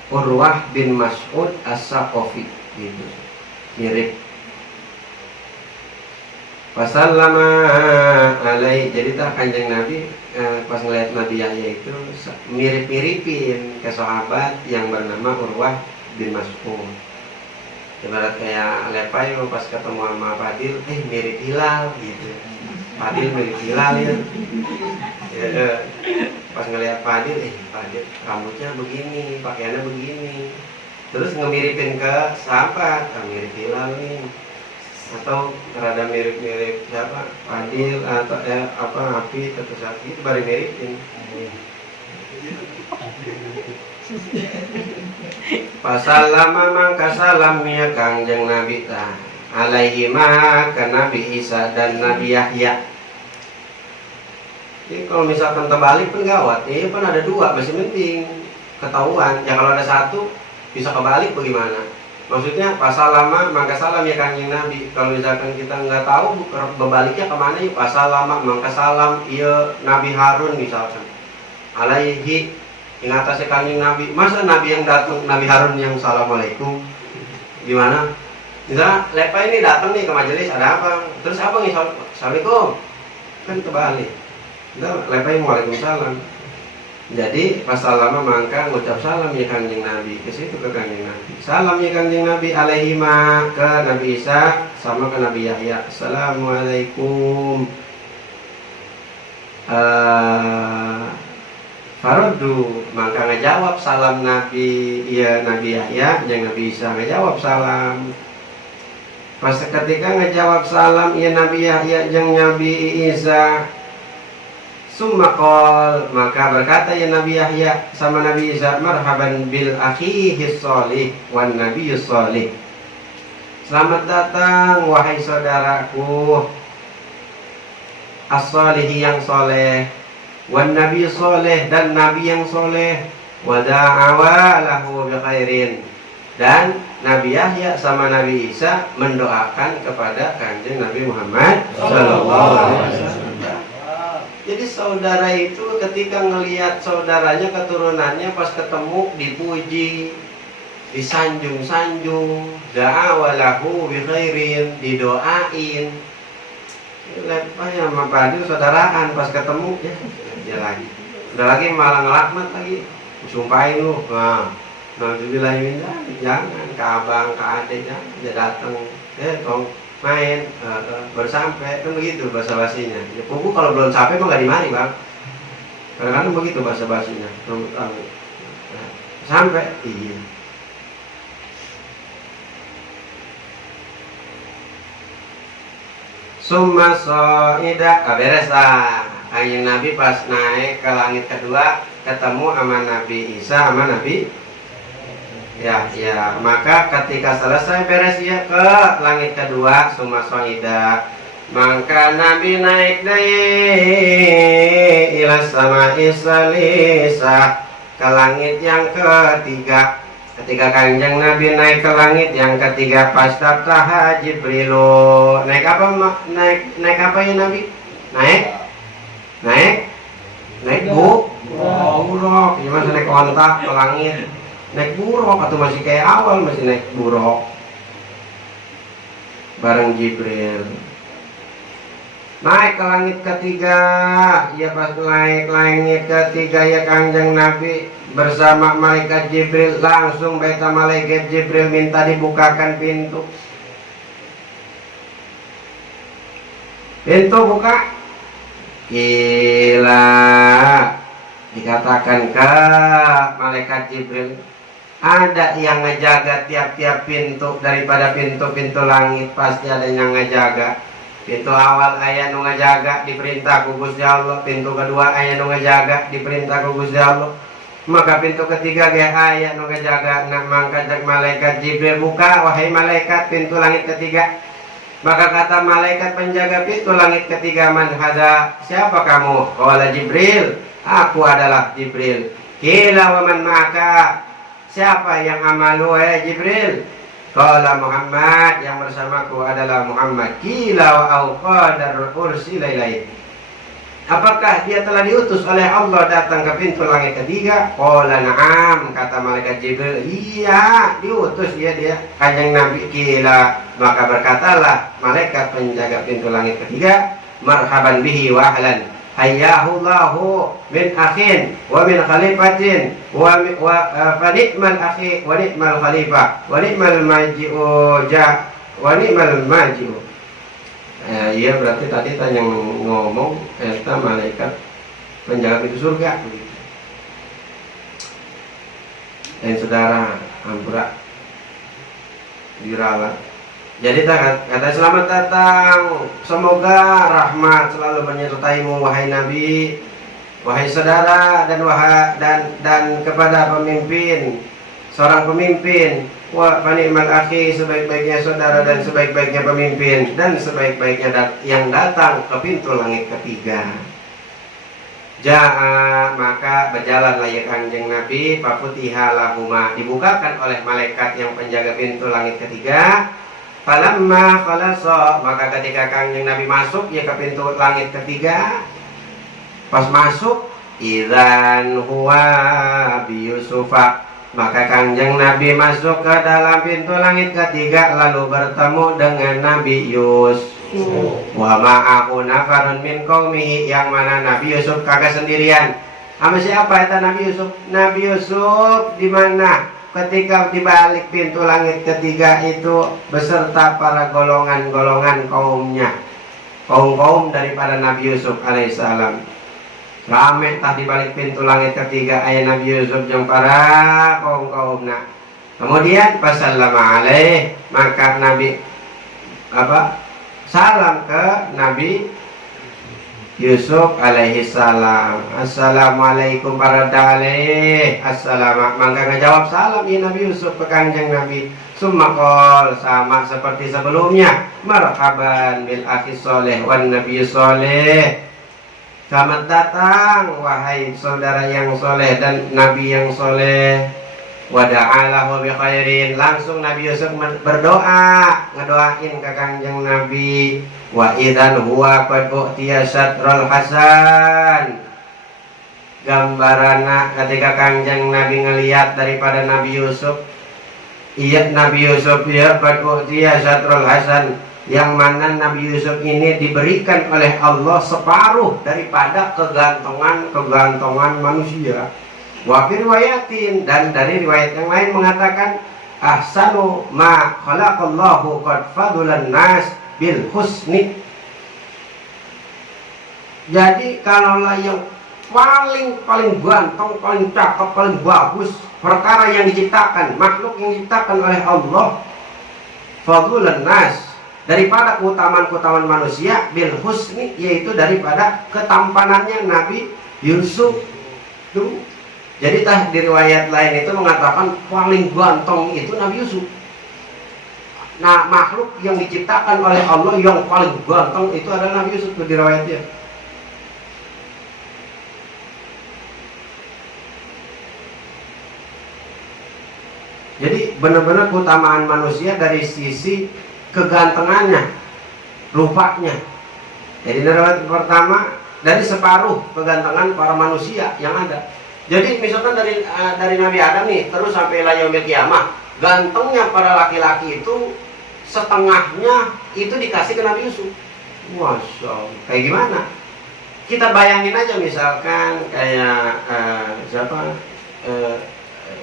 Urwah bin Mas'ud As-Saqafi gitu, mirip. Wasallama alaihi, jadi tak Kanjeng Nabi pas ngeliat Nabi Yahya itu mirip-miripin ke sahabat yang bernama Urwah bin Mas'ud. Ibarat kayak lepai pas ketemu sama Fadil, mirip Hilal gitu. Fadil mirip Hilal ya. Pas ngeliat Fadil, Fadil rambutnya begini, pakaiannya begini. Terus ngemiripin ke sahabat, mirip Hilal nih. Atau rada mirip-mirip siapa? Fadil atau Api atau Saki, itu baru miripin. Pasallama mangka salam ya Kangjeng Nabi alaihi ma ke Nabi Isa dan Nabi Yahya. Jadi kalau misalkan terbalik pun gawat. Kan ada dua, masih penting ketahuan. Ya kalau ada satu bisa kebalik bagaimana? Maksudnya pasal lama mangka salam ya Kanjeng Nabi. Kalau misalkan kita nggak tahu berbaliknya kemana, yuk pasal lama mangka salam iya Nabi Harun misalkan. alaihi ing atase Kanjeng Nabi. Masa Nabi yang datang, Nabi Harun yang assalamualaikum? Gimana? Misalnya lepa ini datang nih ke majelis, ada apa? Terus apa nih? Assalamualaikum. Kan kebalik. Kita lepa yang waalaikumsalam. Jadi pas salam mangka ngucap salam ya Kanjeng Nabi ke situ ke Kanjeng Nabi. Salam ya Kanjeng Nabi alaihi ma ke Nabi Isa sama ke Nabi Yahya. Assalamualaikum. Faradu maka ngejawab salam Nabi ya Nabi Yahya yang Nabi Isa ngejawab salam. Pas ketika ngejawab salam ya Nabi Yahya yang Nabi Isa summa qol maka berkata ya Nabi Yahya sama Nabi Isa marhaban bil akhihi sholih wan nabiyyus sholih. Selamat datang wahai saudaraku as-sholihi yang soleh, wan nabi soleh dan nabi yang soleh, wa da'awa lahu bi khairin, dan Nabi Yahya sama Nabi Isa mendoakan kepada Kanjeng Nabi Muhammad sallallahu alaihi wasallam. Jadi saudara itu ketika ngelihat saudaranya keturunannya pas ketemu dipuji, disanjung-sanjung, da'awa lahu bi khairin, didoain. Lepasnya sama Pak saudaraan pas ketemu ya dia lagi udah lagi malah ngelaknat lagi sumpahin lu naudzubillahi jangan ke abang ke adik jangan dia datang tong main bersampai kan begitu bahasa basinya ya pupu kalau belum sampai mah gak dimari bang kadang-kadang begitu bahasa basinya sampai iya. Summa so'ida beres lah. Kanjeng Nabi pas naik ke langit kedua ketemu sama Nabi Isa sama Nabi ya maka ketika selesai beres ya ke langit kedua summa so'ida maka Nabi naik dari ila sama Isa ke langit yang ketiga. Ketika Kanjeng Nabi naik ke langit yang ketiga pastaftaha Jibrilu. Naik apa naik apa ya Nabi? Naik buruk. Gimana naik onta ke langit? Naik buruk atau masih kayak awal masih naik buruk. Bareng Jibril. Naik ke langit ketiga, ya pas naik langit ketiga ya Kanjeng Nabi bersama malaikat Jibril langsung beta malaikat Jibril minta dibukakan pintu. Pintu buka. Gila. Dikatakan ke malaikat Jibril, ada yang ngejaga tiap-tiap pintu daripada pintu-pintu langit pasti ada yang ngejaga. Pintu awal aya nu ngajaga diperintah ku Gusti Allah, pintu kedua aya nu ngajaga diperintah ku Gusti Allah. Maka pintu ketiga ge aya nu ngajaga. Nah mangka jak malaikat Jibril buka wahai malaikat pintu langit ketiga. Maka kata malaikat penjaga pintu langit ketiga man hada siapa kamu? Qala Jibril, aku adalah Jibril. Qila wa man ma'aka siapa yang amalu wahai Jibril? Qala Muhammad yang bersamaku adalah Muhammad. Qila wa auqadar ursila ilaihi. Apakah dia telah diutus oleh Allah datang ke pintu langit ketiga? Qala na'am kata malaikat Jibril. Iya, diutus dia Kanjeng Nabi. Qila maka berkatalah malaikat penjaga pintu langit ketiga, marhaban bihi wa ahlan. Hayyahullahu min akhin wa min khalifatin wa ni'mal akhi wa ni'mal khalifah wa ni'mal maji'u wa ni'mal maji'u. Iya berarti tadi tanya ngomong eta malaikat penjaga pintu surga. Dan saudara ampura diralat. Jadi kata selamat datang, semoga rahmat selalu menyertaimu wahai Nabi, wahai saudara dan kepada pemimpin, seorang pemimpin, wa ni'mal akhi sebaik-baiknya saudara dan sebaik-baiknya pemimpin dan sebaik-baiknya yang datang ke pintu langit ketiga. Ja'a maka berjalanlah ya Kanjeng Nabi fafutiha lahuma dibukakan oleh malaikat yang penjaga pintu langit ketiga. Falamma khalasa maka ketika Kanjeng Nabi masuk ya ke pintu langit ketiga, pas masuk Idzan huwa bi Yusufa, maka Kanjeng Nabi masuk ke dalam pintu langit ketiga lalu bertemu dengan Nabi Yusuf. Wa ma'ahu nafarun min qaumihi, yang mana Nabi Yusuf kagak sendirian. Sama siapa itu Nabi Yusuf? Nabi Yusuf di mana? Ketika di balik pintu langit ketiga itu beserta para golongan-golongan kaumnya, kaum-kaum daripada Nabi Yusuf alaihissalam. Rame tah di balik pintu langit ketiga ayat Nabi Yusuf yang para kaum-kaumna. Kemudian pasallama alaih, maka Nabi salam ke Nabi Yusuf alaihi salam. Assalamualaikum para dalih. Assalam, maka ngejawab salam ya Nabi Yusuf ke Kanjeng Nabi. Summa qol, sama seperti sebelumnya, marhaban bil akhi soleh wan nabi soleh. Selamat datang wahai saudara yang soleh dan nabi yang soleh. Wada'alahu bi khairin, langsung Nabi Yusuf berdoa, ngedoain ke Kanjeng Nabi. Wa idzan huwa qad u'tiya syatrul hasan, gambarana ketika Kanjeng Nabi ngelihat daripada Nabi Yusuf, iya Nabi Yusuf ya qad u'tiya syatrul hasan, yang mana Nabi Yusuf ini diberikan oleh Allah separuh daripada kegantongan manusia. Wa fi riwayatin, dan dari riwayat yang lain mengatakan ahsanu ma khalaqallahu qad fadulan nas bil husni. Jadi kalaulah yang paling ganteng, paling cakep, paling bagus perkara yang diciptakan, makhluk yang diciptakan oleh Allah, fadulan nas, daripada keutamaan manusia, bil husni, yaitu daripada ketampanannya Nabi Yusuf tuh. Jadi tah di riwayat lain itu mengatakan paling ganteng itu Nabi Yusuf. Nah, makhluk yang diciptakan oleh Allah yang paling ganteng itu adalah Nabi Yusuf di riwayatnya. Jadi benar-benar keutamaan manusia dari sisi kegantengannya, rupanya. Jadi riwayat pertama dari separuh kegantengan para manusia yang ada. Jadi misalkan dari Nabi Adam nih terus sampai yaumil kiamah, gantengnya para laki-laki itu setengahnya itu dikasih ke Nabi Yusuf. Masya Allah, kayak gimana? Kita bayangin aja misalkan kayak siapa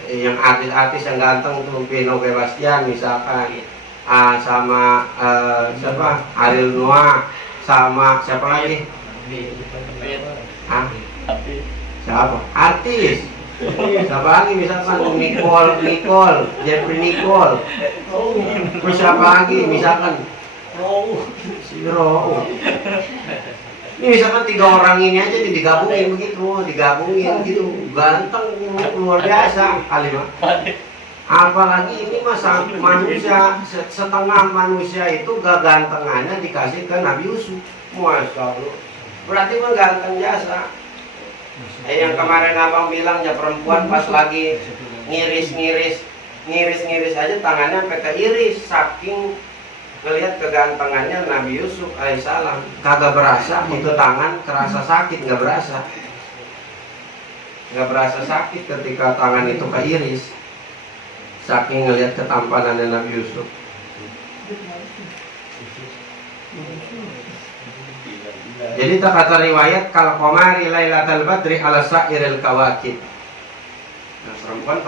yang artis-artis yang ganteng tuh, Vino Bastian misalkan, sama siapa Ariel Noah, sama siapa lagi? Siapa? Artis. Siapa lagi misalkan Nicole, Jeffrey Nicole. Terus siapa lagi misalkan? Si Ro. Ini misalkan 3 orang ini aja digabungin gitu, ganteng luar biasa kali mah. Apalagi ini masa manusia setengah manusia itu kegantengannya dikasih ke Nabi Yusuf. Masya Allah. Berarti mah ganteng jasa. Yang kemarin abang bilang ya, perempuan pas lagi ngiris aja tangannya sampai keiris, saking ngelihat kegantengannya Nabi Yusuf alaihissalam. Kagak berasa itu tangan kerasa sakit, nggak berasa sakit ketika tangan itu keiris, saking ngelihat ketampanannya Nabi Yusuf. Jadi tak kata riwayat kal qamari lailatal badri ala sa'iril kawakib. Nah, perempuan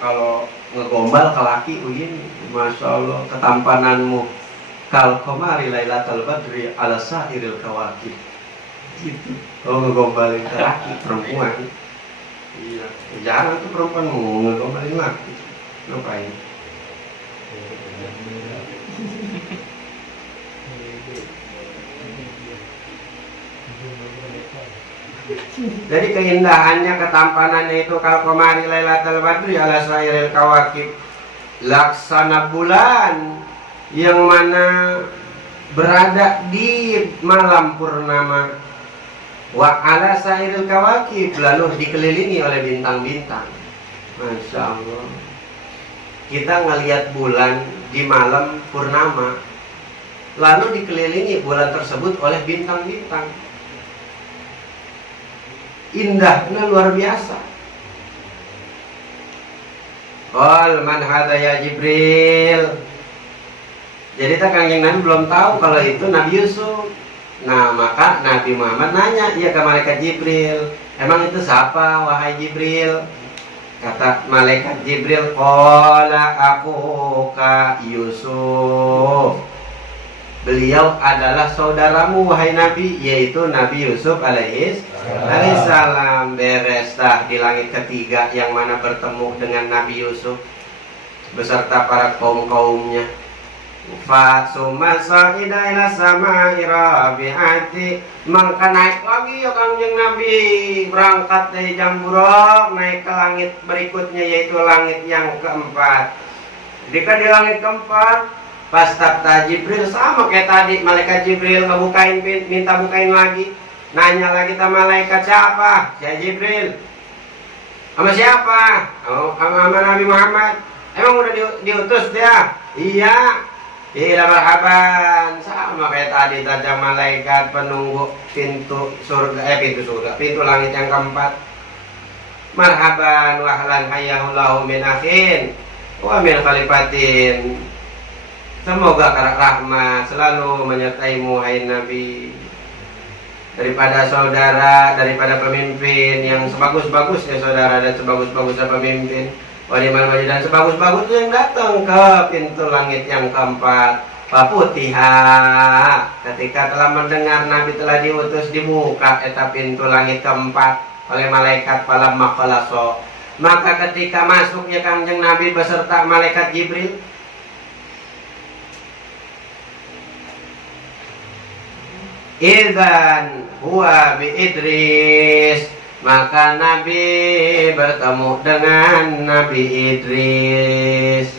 kalau ngegombal ke laki begini, Masya Allah ketampananmu kal qamari lailatal badri ala sa'iril kawakib. Gitu. Kalau ngegombalin ke laki perempuan. Iya, jarang tuh perempuan ngegombalin laki. Ngapain? Jadi keindahannya, ketampanannya itu kal qamari lailatul badri ala sairil kawakib, laksana bulan yang mana berada di malam purnama, wa ala sairil kawakib, lalu dikelilingi oleh bintang-bintang. Masya Allah, kita ngelihat bulan di malam purnama, lalu dikelilingi bulan tersebut oleh bintang-bintang. indahnya luar biasa. Qal man hadza ya Jibril. Jadi Kanjeng Nabi belum tahu kalau itu Nabi Yusuf. Nah, maka Nabi Muhammad nanya ya ke malaikat Jibril, emang itu siapa wahai Jibril? Kata malaikat Jibril, qala akhuka Yusuf. Beliau adalah saudaramu wahai Nabi, yaitu Nabi Yusuf alaihissalam. Beres dah di langit ketiga yang mana bertemu dengan Nabi Yusuf beserta para kaum-kaumnya. Fa summa sa'ida ila sama'i rabi'ati, maka naik lagi ya Kanjeng Nabi, berangkat dari Jamburok naik ke langit berikutnya, yaitu langit yang keempat. Jika di langit keempat pas tabta Jibril, sama kayak tadi malaikat Jibril ngebukain minta bukain lagi, nanya lagi sama malaikat, siapa? Ya Jibril. Sama siapa? Oh, sama Nabi Muhammad. Emang udah diutus dia? Iya. Iya, marhaban. Sama kayak tadi saja malaikat penunggu pintu surga, pintu langit yang keempat. Marhaban wa ahlan hayyallahu min akhin wa min khalifatin. Semoga karak rahmat selalu menyertaimu hai Nabi, daripada saudara, daripada pemimpin yang sebagus-bagusnya saudara dan sebagus-bagusnya pemimpin, waliman wali dan sebagus-bagusnya yang datang ke pintu langit yang keempat. Paputiha, ketika telah mendengar Nabi telah diutus, dibuka eta pintu langit keempat oleh malaikat falam makhalaso. Maka ketika masuknya Kanjeng Nabi beserta malaikat Jibril, idzan huwa bi Idris, maka Nabi bertemu dengan Nabi Idris.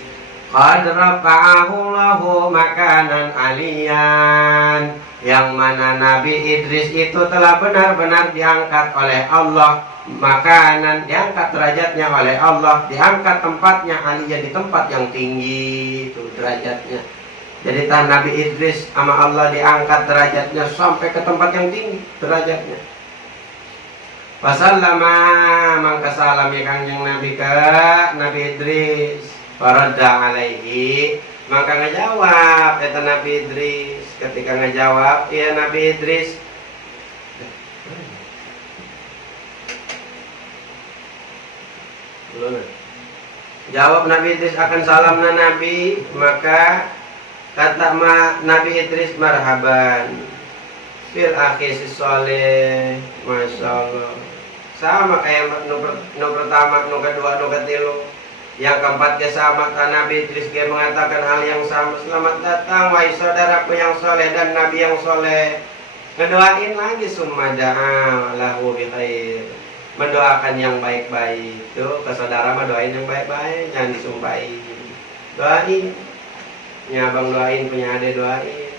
Qad rafa'ahu lahu makanan aliyan, yang mana Nabi Idris itu telah benar-benar diangkat oleh Allah, makanan diangkat derajatnya oleh Allah, diangkat tempatnya aliyan, di tempat yang tinggi itu derajatnya. Jadi Nabi Idris sama Allah diangkat derajatnya sampai ke tempat yang tinggi derajatnya. Wasallama, mangka salam ya Kanjeng Nabi ke Nabi Idris. Faradda alaihi, maka ngejawab kata Nabi Idris. Ketika ngejawab ya Nabi Idris, jawab Nabi Idris akan salamna Nabi, maka kata Nabi Idris, marhaban fil akhi soleh, masya Allah. Sama kayak nu pertama, nu kedua, nu ketilu, yang keempat ke sama. Nabi Idris dia mengatakan hal yang sama, selamat datang wahai saudaraku yang soleh dan Nabi yang soleh. Ngedoain lagi, summa da'a lahu bi khair, mendoakan yang baik-baik. Tuh ke saudara mah doain yang baik-baik, jangan disumpahin. Doain, punya abang doain, punya ade doain.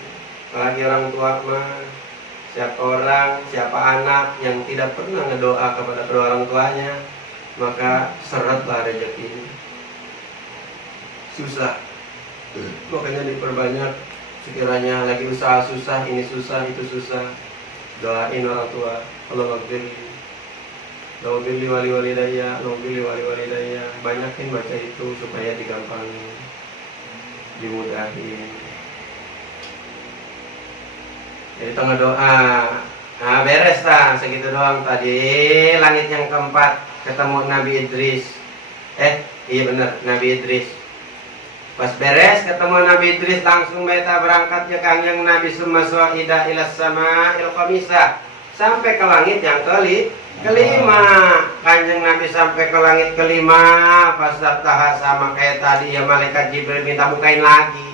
Apalagi orang tua mah, siapa orang, siapa anak yang tidak pernah ngedoa kepada kedua orang tuanya, maka seretlah rezekinya. Susah, makanya diperbanyak. Sekiranya lagi usaha susah, ini susah, itu susah, doain orang tua. Allah Allahumma wali daya, wali daya. Banyakin baca itu supaya digampangin, dimudahin. Jadi tengah doa. Nah beres lah, segitu doang tadi. Langit yang keempat ketemu Nabi Idris. Iya bener, Nabi Idris. Pas beres ketemu Nabi Idris, langsung beta berangkat ya Kanjeng Nabi summa ida ila sama il khamisah, sampai ke langit yang kelima. Kanjeng Nabi sampai ke langit kelima. Pas taha sama kayak tadi ya malaikat Jibril minta bukain lagi.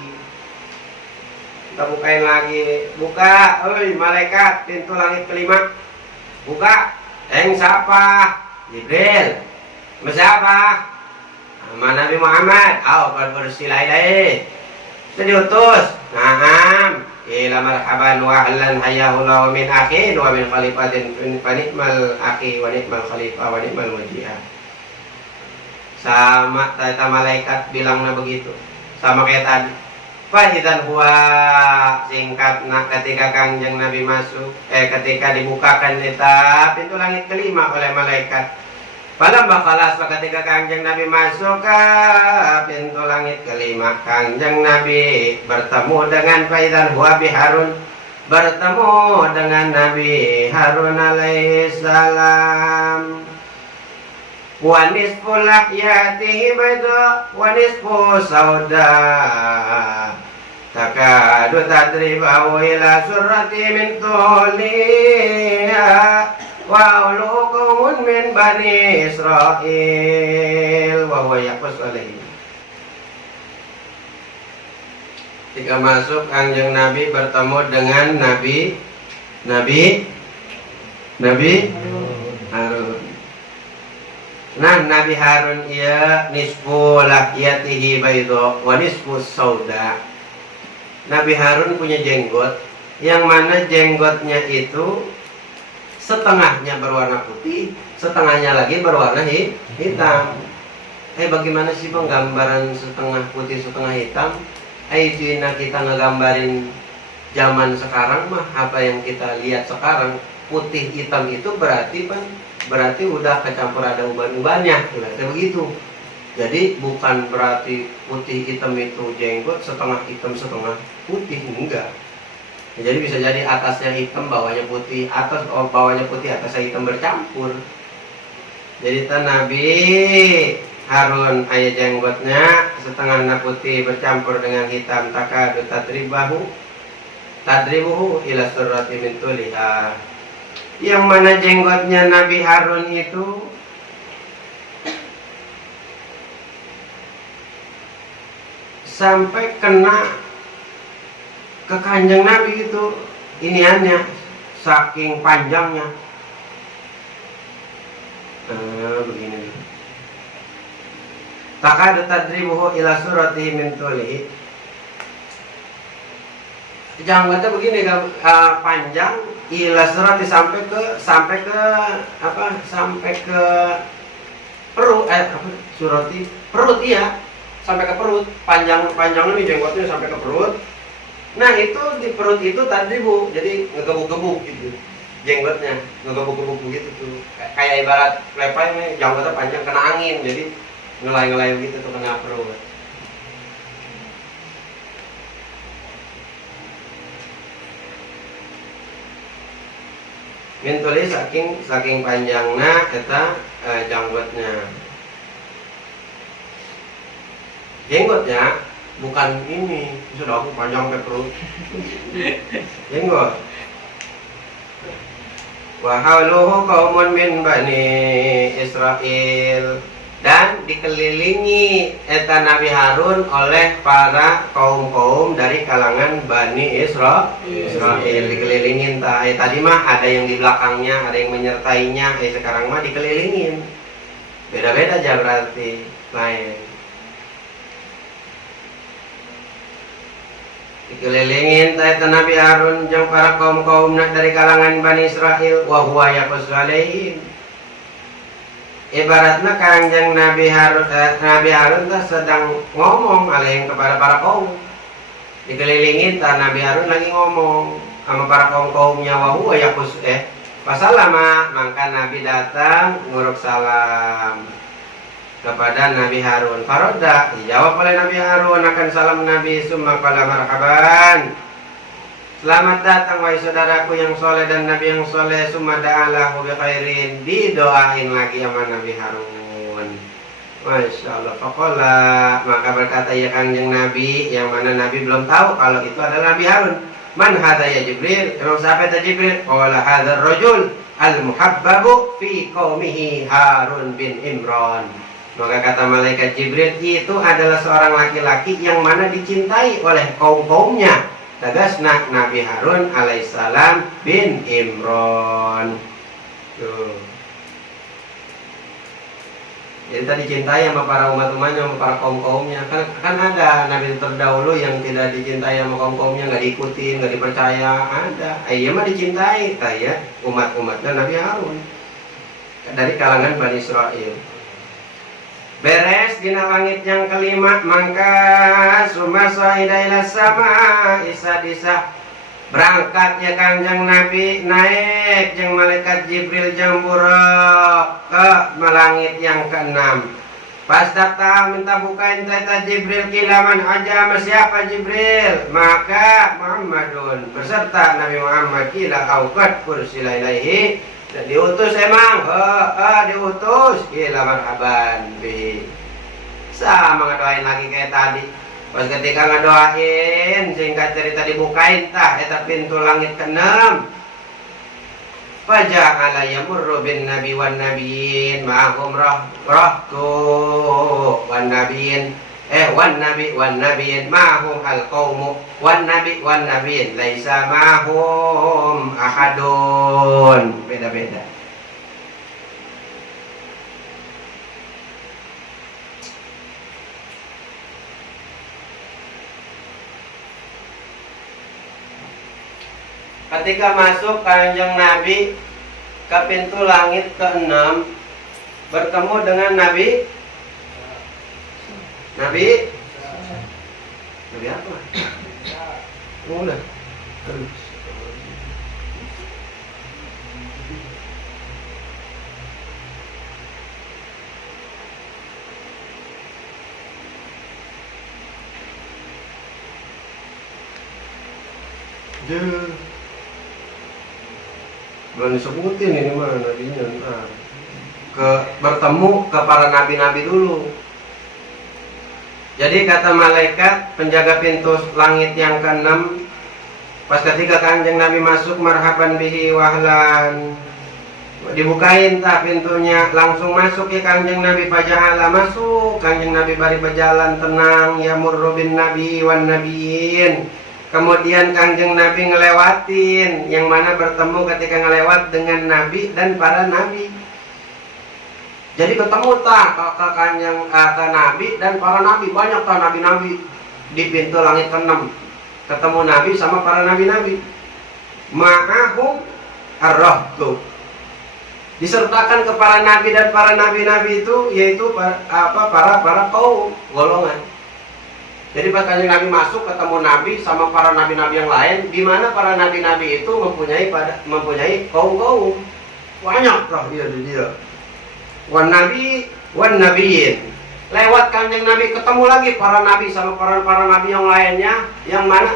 Kita bukain lagi, buka, oi malaikat pintu langit kelima, buka. Siapa? Jibril. Sama siapa? Sama Nabi Muhammad. Kalau bersilai-lai itu diutus. Naam, ila marhaban wa ahlan hayyahullahu min akhi wa min khalifatin fa ni'mal akhi wa ni'mal khalifah wa ni'mal wajihah. Sama tata malaikat bilangnya begitu, sama kayak tadi. Fahidan huwa singkat nak ketika Kangjeng Nabi masuk ketika dibukakan eta pintu langit kelima oleh malaikat. Falamma khalas ketika Kangjeng Nabi masuk ke pintu langit kelima, Kangjeng Nabi bertemu dengan Fahidan huwa biharun, bertemu dengan Nabi Harun alaihi salam. Wa nisfu lahyatihi bayda wa nisfu sauda takadu tadribahu ila surrati min tuliha wa ulukumun min bani Israel wa huwa yaqus alaihi. Ketika masuk Kangjeng Nabi bertemu dengan Nabi Harun. Nah, Nabi Harun ia nisfu lahyatihi bayda wa nisfu sauda. Nabi Harun punya jenggot yang mana jenggotnya itu setengahnya berwarna putih, setengahnya lagi berwarna hitam. Bagaimana sih penggambaran setengah putih setengah hitam? Itu kita ngegambarin zaman sekarang mah apa yang kita lihat sekarang putih hitam itu berarti udah kecampur ada uban-ubannya, kayak begitu. Jadi bukan berarti putih hitam itu jenggot setengah hitam setengah putih, enggak. Jadi bisa jadi atasnya hitam bawahnya putih, bawahnya putih atasnya hitam bercampur. Jadi Nabi Harun ayah jenggotnya setengahnya putih bercampur dengan hitam, takadu tadribuhu ila surrati min tuliha. Yang mana jenggotnya Nabi Harun itu sampai kena ke Kanjeng Nabi itu iniannya saking panjangnya. Begini. Takadu tadribuhu ila surati min tulihi. Jenggotnya begini panjang ila surati sampai ke perut surati perut iya sampai ke perut, panjangnya nih jenggotnya sampai ke perut. Nah itu di perut itu tadi bu, jadi ngegebuk-gebuk gitu jenggotnya, ngegebuk-gebuk gitu tuh kayak ibarat lepai nih jenggotnya panjang kena angin, jadi ngelay-ngelay gitu tuh kena perut. Mintuli saking panjangnya kita jenggotnya. Jenggotnya bukan ini, sudah aku panjang ke perut. Jenggot. Wa hauluhu qaumun min bani Israel, dan dikelilingi eta Nabi Harun oleh para kaum-kaum dari kalangan Bani Israel. Dikelilingin tadi mah ada yang di belakangnya, ada yang menyertainya. Sekarang mah dikelilingin. Beda-beda aja berarti lain. Dikelilingin eta Nabi Harun jeung para kaum-kaum dari kalangan Bani Israel wa huwa yaqussu alaihim. Ibaratnya Kanjeng Nabi Harun sedang ngomong alaihim kepada para kaum. Dikelilingin Nabi Harun lagi ngomong sama para kaum-kaumnya wa huwa yaqussu Fasalama, maka Nabi datang nguruk salam kepada Nabi Harun. Farodda, dijawab oleh Nabi Harun akan salam Nabi, summa qala marhaban. Selamat datang wahai saudaraku yang soleh dan Nabi yang soleh. Summa da'alahu bi khairin, didoain lagi sama Nabi Harun. Masya Allah. Faqala, maka berkata ya Kanjeng Nabi, yang mana Nabi belum tahu kalau itu adalah Nabi Harun. Man hadza ya Jibril? Emang siapa itu Jibril? Qala hadzal rajul al-muhabbabu fi qaumihi Harun bin Imran. Maka kata malaikat Jibril, itu adalah seorang laki-laki yang mana dicintai oleh kaum-kaumnya. Tegasna Nabi Harun alaihissalam bin Imran. Tuh. Jadi tadi dicintai sama para umat-umatnya, sama para kaum-kaumnya. Kan ada Nabi terdahulu yang tidak dicintai sama kaum-kaumnya, nggak diikutin, nggak dipercaya. Ada. Iya mah dicintai, kayak umat-umatnya Nabi Harun dari kalangan Bani Israel. Beres dina langit yang kelima, mangka sumasa ila sama isa disa berangkat ya Kangjeng Nabi naik jeung malaikat Jibril jambura ke langit yang keenam. Pas datang minta bukain tata Jibril, kilaman aja siapa Jibril? Maka Muhammadun beserta Nabi Muhammad kila auqad kursila ilaihi, dan diutus emang, diutus, gila marhaban bi. Sama ngedoain lagi kayak tadi. Pas ketika ngedoain, singkat cerita dibukain tah eta pintu langit keenam. Faja'ala yamurru bin nabi wan nabiyyin ma'ahum rahtu wan nabiyyin wan nabiyyin ma'ahum al-qaumu wan nabiyyin laisa ma'ahum ahadun. Beda-beda. Ketika masuk Kanjeng Nabi ke pintu langit ke-6, bertemu dengan Nabi apa? Udah terus. Belum disebutin ini mah nabinya. Bertemu ke para nabi-nabi dulu. Jadi kata malaikat penjaga pintu langit yang ke-6, pas ketika Kanjeng Nabi masuk, marhaban bihi wahlan, dibukain tak pintunya, langsung masuk ya Kanjeng Nabi. Fajahala masuk Kanjeng Nabi bari berjalan tenang, ya murru bin nabi wan nabiyyin. Kemudian Kanjeng Nabi ngelewatin, yang mana bertemu ketika ngelewat dengan Nabi dan para Nabi. Jadi ketemu tak ke Kanjeng ke Nabi dan para Nabi, banyak tak Nabi-Nabi di pintu langit ke-6. Ketemu Nabi sama para Nabi-Nabi. Ma'ahum ar-rahtu. Disertakan ke para Nabi dan para Nabi-Nabi itu yaitu para kaum golongan. Jadi pas Kanjeng Nabi masuk ketemu Nabi sama para Nabi-Nabi yang lain, di mana para Nabi-Nabi itu mempunyai kaum-kaum banyak lah dia. Wan nabiyyin. Lewat Kanjeng Nabi ketemu lagi para Nabi sama para Nabi yang lainnya, yang mana?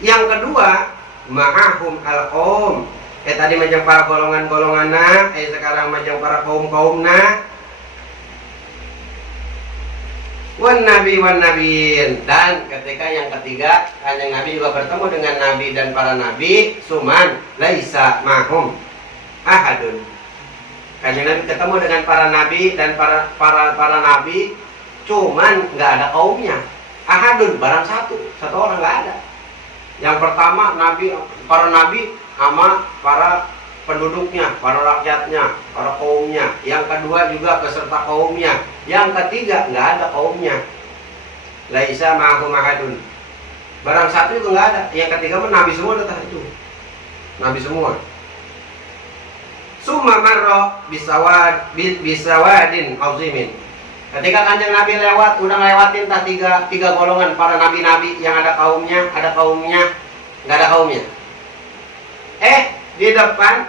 Yang kedua, ma'ahum al-qaum. Tadi macam para golongan-golonganna, sekarang macam para kaum-kaumna. Wan nabiyyin. Dan ketika yang ketiga Kanjeng Nabi juga bertemu dengan Nabi dan para Nabi, suman laisa mahum ahadun. Kanjeng Nabi ketemu dengan para Nabi dan para Nabi, cuman nggak ada kaumnya. Ahadun, barang satu orang nggak ada. Yang pertama para Nabi sama para penduduknya, para rakyatnya, para kaumnya. Yang kedua juga beserta kaumnya. Yang ketiga nggak ada kaumnya. Laisa ma'ahum ahadun. Barang satu juga nggak ada. Yang ketiga mah Nabi semua datang itu. Nabi semua. Summa marra bisawadin azimin. Ketika Kanjeng Nabi lewat, udah ngelewatin tiga golongan para nabi-nabi yang ada kaumnya, nggak ada kaumnya. Di depan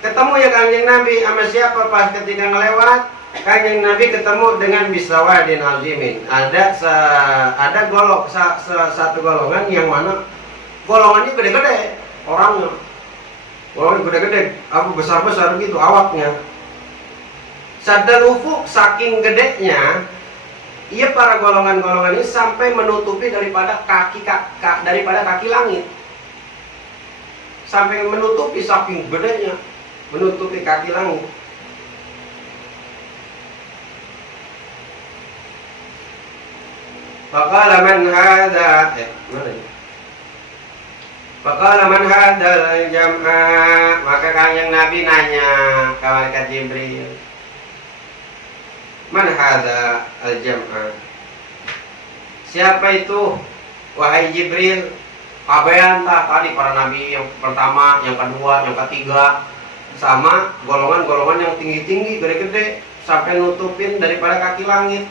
ketemu ya Kanjeng Nabi sama siapa pas ketika ngelewat? Kanjeng Nabi ketemu dengan bisawadin azimin. Ada satu golongan yang mana golongannya gede-gede orangnya. Golongan gede-gede, besar-besar gitu awaknya. Sadal ufuk, saking gedenya, ia para golongan-golongan ini sampai menutupi daripada kaki langit. Sampai menutupi, saking gedenya, menutupi kaki langit. Faqala man hadha Faqala man hadal jam'a. Maka Kanjeng Nabi nanya ke malaikat Jibril, man hadha al-jam'a? Siapa itu wahai Jibril? Kabean tadi para nabi yang pertama, yang kedua, yang ketiga, sama golongan-golongan yang tinggi-tinggi, gede-gede, sampai nutupin daripada kaki langit.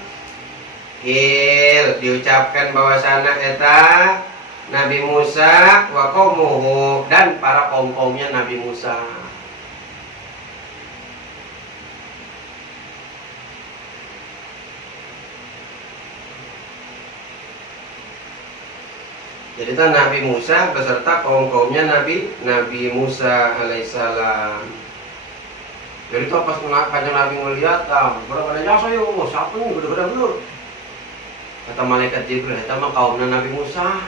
Diucapkan bahwasana eta Nabi Musa wa qaumuhu dan para kaum-kaumnya Nabi Musa. Jadi itu Nabi Musa beserta kaum-kaumnya Nabi Musa alaihissalam. Jadi itu pas panjang Nabi ngeliat, berapa jasa yuk, siapa nih, gede-gede bener. Kata malaikat Jibril, itu mah kaumnya Nabi Musa.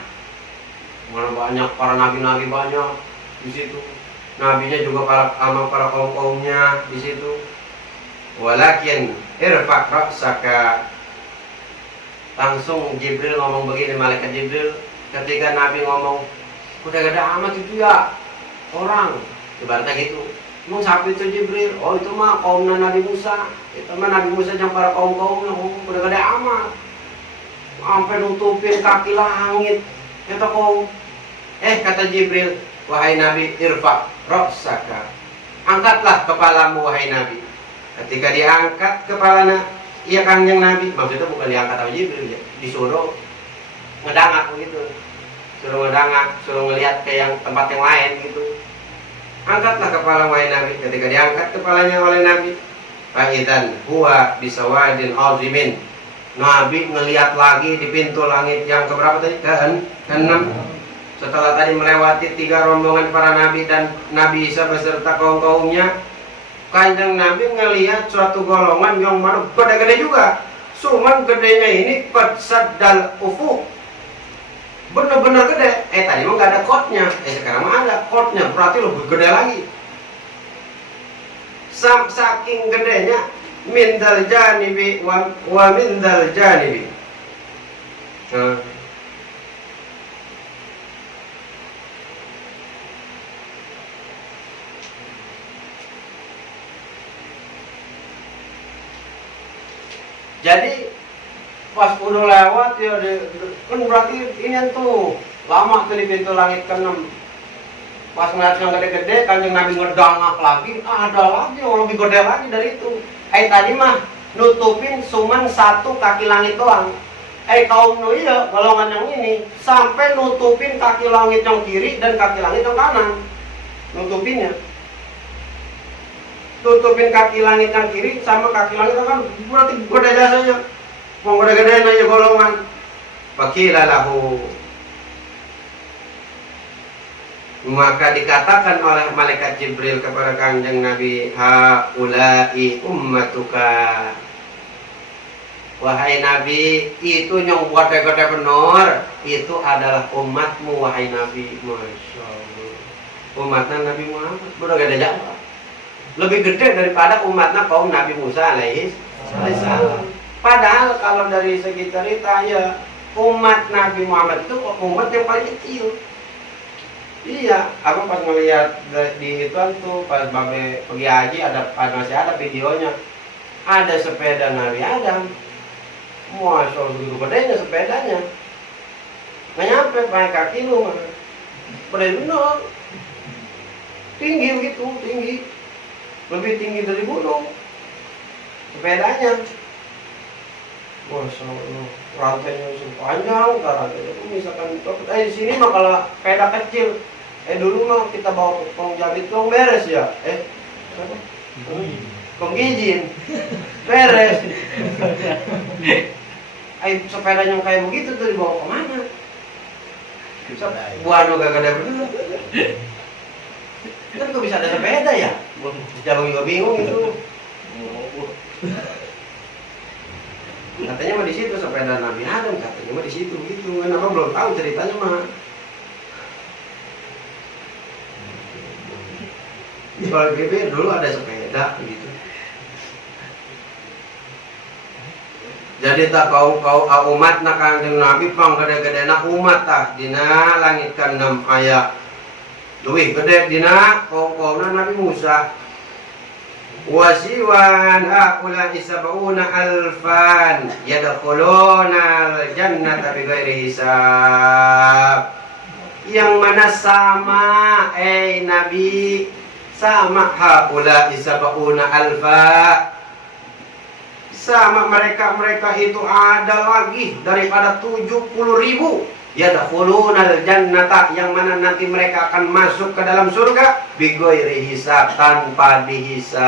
Mana banyak para nabi-nabi banyak di situ. Nabinya juga para kaum-kaumnya di situ. Walakin irfa' ra'saka. Langsung Jibril ngomong begini, malaikat Jibril, ketika Nabi ngomong, udah gede amat itu ya orang, ibaratnya gitu. Emang siapa itu Jibril? Oh itu mah kaumnya Nabi Musa. Itu mah Nabi Musa yang para kaum-kaumnya, udah gede amat. Sampai nutupin kaki langit. Kata kaum, kata Jibril, wahai Nabi, irfa' ra'saka. Angkatlah kepalamu wahai Nabi. Ketika diangkat kepalanya, iya kanjeng Nabi, maksudnya bukan diangkat sama Jibril ya, disuruh ngedangak begitu. Suruh ngedangak, suruh ngelihat ke yang tempat yang lain gitu. Angkatlah kepala wahai Nabi. Ketika diangkat kepalanya oleh Nabi, fa'idan huwa bisawadin azimin. Nabi ngelihat lagi di pintu langit yang keberapa tadi? Ke-6. Setelah tadi melewati 3 rombongan para nabi dan Nabi Isa beserta kaum-kaumnya, kanjeng Nabi ngelihat suatu golongan yang mana gede-gede juga. Cuman gedenya ini qadsaddal ufuq. Bener-bener gede. Tadi mah gak ada kotnya. Sekarang mah ada kotnya, berarti lebih gede lagi. Saking gedenya, min dal janibi wa min dal janibi. Jadi pas udah lewat ya kan berarti ini tuh lama tuh di pintu langit ke-6. Pas ngeliat yang gede-gede, kanjeng Nabi ngedangak lagi, ada lagi yang lebih gede lagi dari itu. Tadi mah nutupin cuman 1 kaki langit doang. Kaum iya golongan yang ini sampai nutupin kaki langit yang kiri dan kaki langit yang kanan. Nutupinnya. Tutupin kaki langit yang kiri sama kaki langit yang kanan, berarti gede jasanya. Mau gede-gedein aja golongan. Fakila lahu, maka dikatakan oleh malaikat Jibril kepada kanjeng Nabi, haula'i ummatuka. Wahai Nabi, itu yang buat gede benar, itu adalah umatmu wahai Nabi. Masya Allah. Umatnya Nabi Muhammad udah gede jauh, lebih gede daripada umatnya kaum Nabi Musa alaihissalam. Padahal kalau dari segi cerita ya, umat Nabi Muhammad itu umat yang paling kecil. Iya, aku pas ngeliat di itu tuh pas babe pergi haji masih ada videonya. Ada sepeda Nabi Adam. Masya Allah, begitu gedenya sepedanya. Nggak nyampe pakai kaki lu. Pada bener. Tinggi begitu, tinggi. Lebih tinggi dari gunung. Sepedanya. Masya Allah, rantainya sepanjang, rantainya itu misalkan di sini mah kalau sepeda kecil, dulu mah kita bawa kong jabit kong beres ya, kong gijin, beres. Sepeda yang kayak begitu tuh dibawa kemana? Waduh gak ada berdua. Kan kok bisa ada sepeda ya? Jangan juga bingung itu. Katanya mah di situ sepeda Nabi Adam, katanya mah di situ gitu. Kan apa belum tahu ceritanya mah. Kalau GB dulu ada sepeda gitu. Jadi tak kau umat nak kanjeng Nabi pang gede-gede nak umat tak dina langit ke-6 ayat. Duih gede dina kaum-kaumna Nabi Musa. Wasiwan haula isabuna alfan yadkhuluna al-jannata bighairi hisab. Yang mana sama Nabi sama haula isabuna alfa. sama mereka itu ada lagi daripada 70.000 yadkhulunal jannata, yang mana nanti mereka akan masuk ke dalam surga bighairi hisab, tanpa dihisab.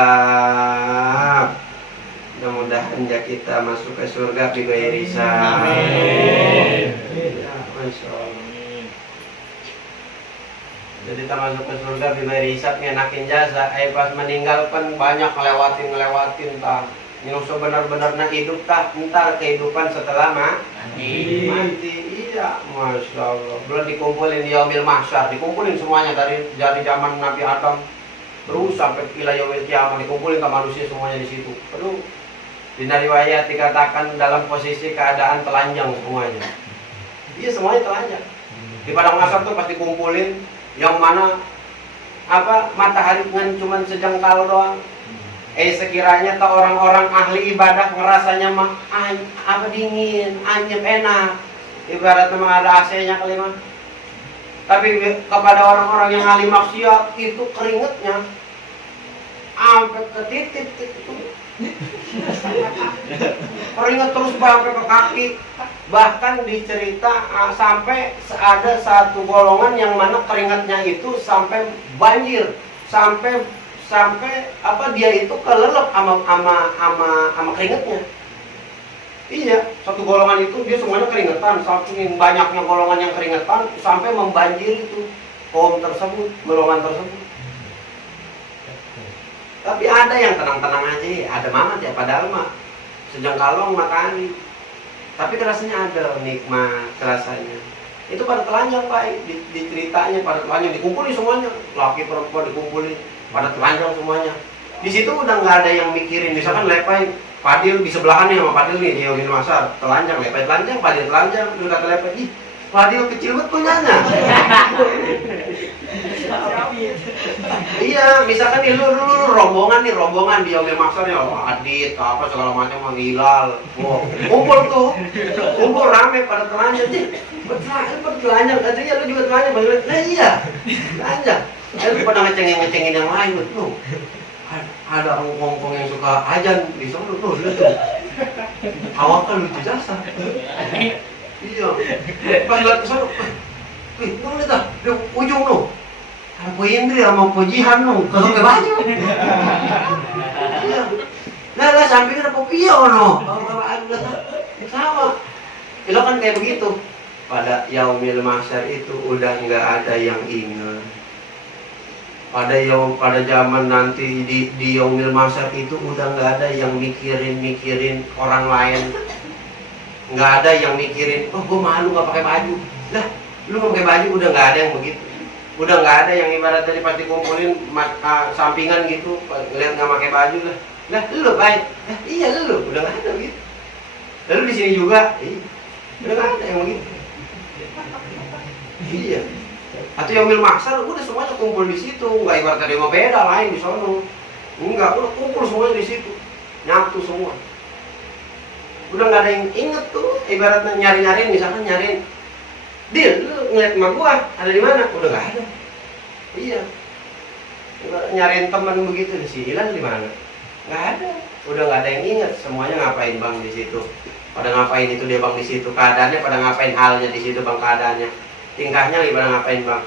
Mudah-mudahan ya kita masuk ke surga bighairi hisab. Amin. Ya, Masya Allah. Jadi kita masuk ke surga bighairi hisab, ngenakin jasa. Pas meninggal kan banyak ngelewatin tah. Yang sebenar-benarnya hidup tah, ntar kehidupan setelah mati. Iya, Masya Allah. Belum dikumpulin di yaumil mahsyar, dikumpulin semuanya dari zaman Nabi Adam terus sampai ila yaumil kiamah, dikumpulin ke manusia semuanya di situ. Aduh, di riwayat dikatakan dalam posisi keadaan telanjang semuanya. Iya, semuanya telanjang. Di padang mahsyar tuh pasti kumpulin, yang mana matahari kan cuma sejengkal doang. Sekiranya tuh orang-orang ahli ibadah ngerasanya mah dingin, anyep, enak. Ibarat memang ada AC-nya kali mah. Tapi kepada orang-orang yang ahli maksiat itu keringetnya sampai ke titik itu. Keringet terus sampai ke kaki. Bahkan dicerita sampai ada satu golongan yang mana keringetnya itu sampai banjir, sampai dia itu kelelep sama keringetnya. Iya, satu golongan itu dia semuanya keringetan, saking banyaknya golongan yang keringetan sampai membanjiri itu kaum tersebut, golongan tersebut. Tapi ada yang tenang-tenang aja, ada mamat ya, padahal mah sejengkalong matahari. Tapi rasanya ada nikmat rasanya. Itu pada telanjang Pak, di ceritanya pada telanjang dikumpulin semuanya, laki perempuan dikumpulin, pada telanjang semuanya. Di situ udah nggak ada yang mikirin, misalkan Lepai Fadil di sebelahan nih sama Fadil nih di yaumil mahsyar, telanjang, Lepai telanjang, Fadil telanjang, lu kata Lepai, ih Fadil kecil betul nyanya. Iya, misalkan nih lu rombongan di yaumil mahsyar ya, Adit, apa segala macam, Hilal, kumpul rame pada telanjang sih, telanjang, katanya lu juga telanjang, nah iya, telanjang. Lu pada ngecengin yang lain tuh. Ada ngomong yang suka ajan di sana tuh, lihat tuh. Awak kan lucu jasa. Iya. Pas lihat ke sana, tuh lihat dah, di ujung tuh. Apa Indri sama Pujihan tuh, kagak pakai baju. Iya. Lah samping ada Popio no. Sama. Itu kan kayak begitu. Pada yaumil mahsyar itu udah nggak ada yang ingat. Pada zaman nanti di yaumil mahsyar itu udah nggak ada yang mikirin orang lain, nggak ada yang mikirin, oh gue malu nggak pakai baju, lah lu nggak pakai baju, udah nggak ada yang begitu, udah nggak ada yang ibarat tadi pasti kumpulin sampingan gitu, ngeliat nggak pakai baju lah lu baik, iya lu udah nggak ada begitu, lalu di sini juga, udah nggak ada yang begitu, iya. Atau yaumil mahsyar udah semuanya kumpul di situ, nggak ibarat ada yang beda lain di sono, enggak, udah kumpul semuanya di situ, nyatu semua, udah nggak ada yang inget tuh, ibaratnya nyari-nyariin, misalkan nyariin, Dil, lu ngeliat emak gua ada di mana? Udah nggak ada, iya, nyariin teman begitu si Hilan di mana? Nggak ada, udah nggak ada yang inget, semuanya ngapain bang di situ, pada ngapain itu dia bang di situ, keadaannya pada ngapain halnya di situ bang keadaannya. Tingkahnya pada ngapain bang?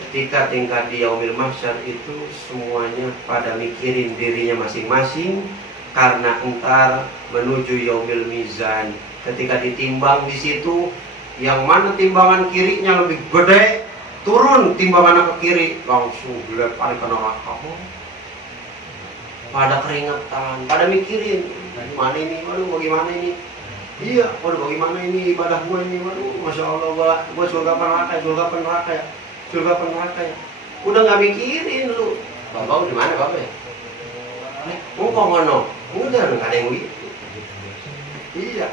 Ketika tingkah di yaumil mahsyar itu semuanya pada mikirin dirinya masing-masing, karena entar menuju yaumil mizan. Ketika ditimbang di situ, yang mana timbangan kirinya lebih gede, turun timbangannya ke kiri, langsung dilempar ke neraka. Pada keringetan, pada mikirin, mana ini, waduh bagaimana ini? Iya, waduh bagaimana ini ibadah gue ini, waduh Masya Allah, gue surga neraka ya. Udah gak mikirin lu. Bapak di mana bapak ya? Kok ngono? Udah gak ada yang begitu. Iya.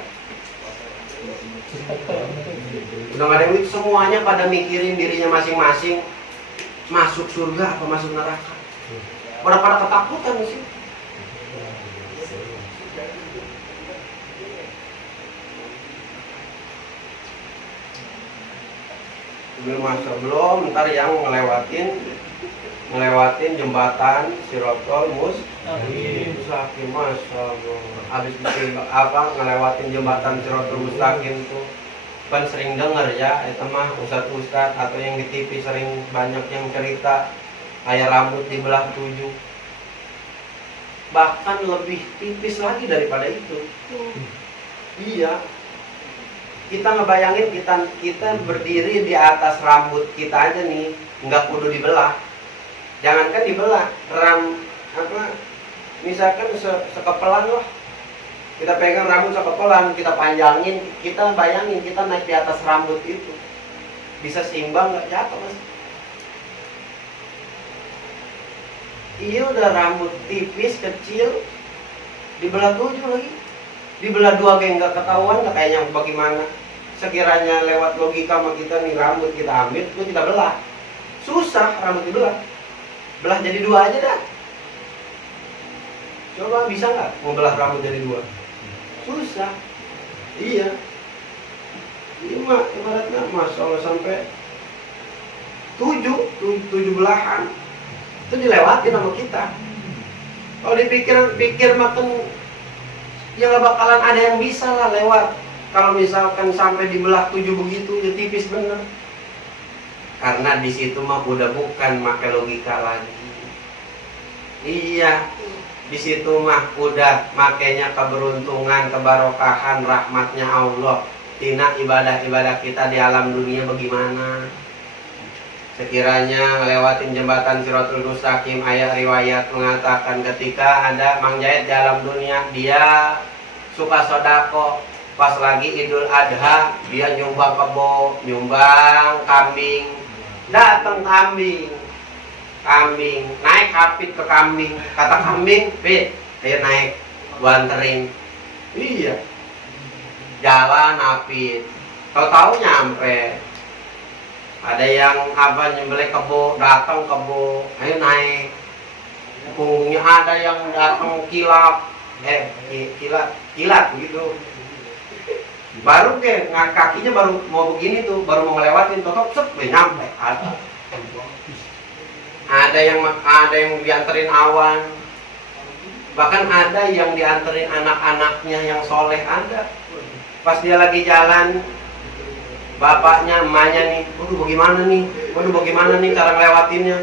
Udah gak ada yang begitu, semuanya pada mikirin dirinya masing-masing, masuk surga apa masuk neraka. Pada ketakutan sih. belum ntar yang ngelewatin jembatan Sirotol Mustaqim, masya Allah. Habis bikin ngelewatin jembatan Siratul Mustaqim tuh kan sering denger ya, itu mah ustadz atau yang di TV sering banyak yang cerita kayak rambut dibelah 7, bahkan lebih tipis lagi daripada itu. Iya, kita ngebayangin kita berdiri di atas rambut kita aja nih, nggak kudu dibelah. Jangankan dibelah, misalkan sekepelan lah, kita pegang rambut sekepelan, kita panjangin, kita bayangin kita naik di atas rambut itu, bisa seimbang nggak jatuh mas? Iya udah rambut tipis kecil dibelah 7 lagi, dibelah 2 kayak nggak ketahuan, nggak kayaknya bagaimana. Sekiranya lewat logika sama kita nih, rambut kita ambil terus kita belah, susah rambut dibelah, belah jadi 2 aja dah. Coba bisa nggak membelah rambut jadi 2? Susah. Iya. Ini mah ibaratnya masya Allah sampai 7 belahan itu dilewatin sama kita. Kalau dipikir makan ya nggak bakalan ada yang bisa lah lewat. Kalau misalkan sampai dibelah 7 begitu ya tipis bener. Karena di situ mah udah bukan pakai logika lagi. Iya. Di situ mah udah makanya keberuntungan, kebarokahan, rahmatnya Allah. Tina ibadah-ibadah kita di alam dunia bagaimana? Sekiranya ngelewatin jembatan Siratul Mustaqim, ayat riwayat mengatakan ketika ada Mang Jahit di alam dunia, dia suka sodako. Pas lagi Idul Adha, dia nyumbang kebo, nyumbang kambing. Datang kambing, naik kapit ke kambing, kata kambing, dia naik, gua anterin. Iya, jalan apit, tahu-tahu nyampe. Ada yang nyembelih kebo, datang kebo, ayo naik. Punggungnya ada yang datang kilat gitu. Baru kakinya baru mau begini tuh, baru mau ngelewatin, totok nyampe. Ada yang dianterin awan, bahkan ada yang dianterin anak-anaknya yang soleh ada. Pas dia lagi jalan, bapaknya, emaknya nih, waduh bagaimana nih cara ngelewatinnya.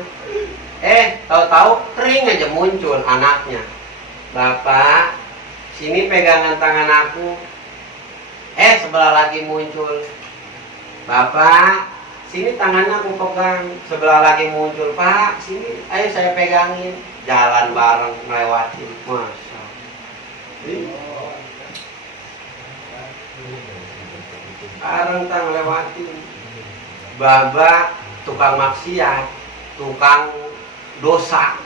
Tahu-tahu kering aja muncul anaknya. Bapak, sini pegangan tangan aku. Sebelah lagi muncul. Bapak, sini tangannya aku pegang. Sebelah lagi muncul. Pak, sini, ayo saya pegangin. Jalan bareng ngelewatin. Masya Allah. Bareng tang ngelewatin. Babak tukang maksiat, tukang dosa,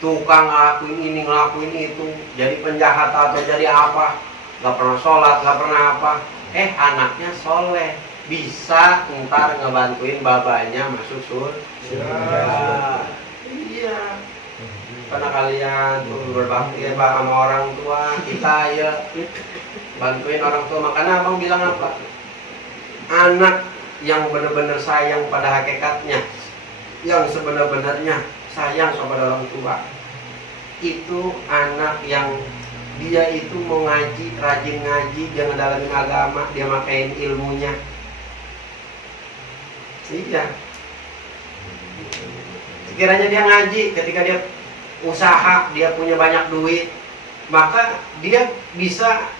tukang ngelakuin ini ngelakuin itu, jadi penjahat atau jadi apa, gak pernah sholat, gak pernah apa. Anaknya soleh, bisa ntar ngebantuin babanya masuk surga. Iya. Karena kalian tuh berbakti ya Pak sama orang tua kita ya, bantuin orang tua. Makanya abang bilang apa? Anak yang benar-benar sayang pada hakikatnya, yang sebenar-benarnya sayang kepada orang tua, itu anak yang dia itu mau ngaji, rajin ngaji, dia ngedalamin agama, dia makain ilmunya. Iya. Sekiranya dia ngaji, ketika dia usaha, dia punya banyak duit, maka dia bisa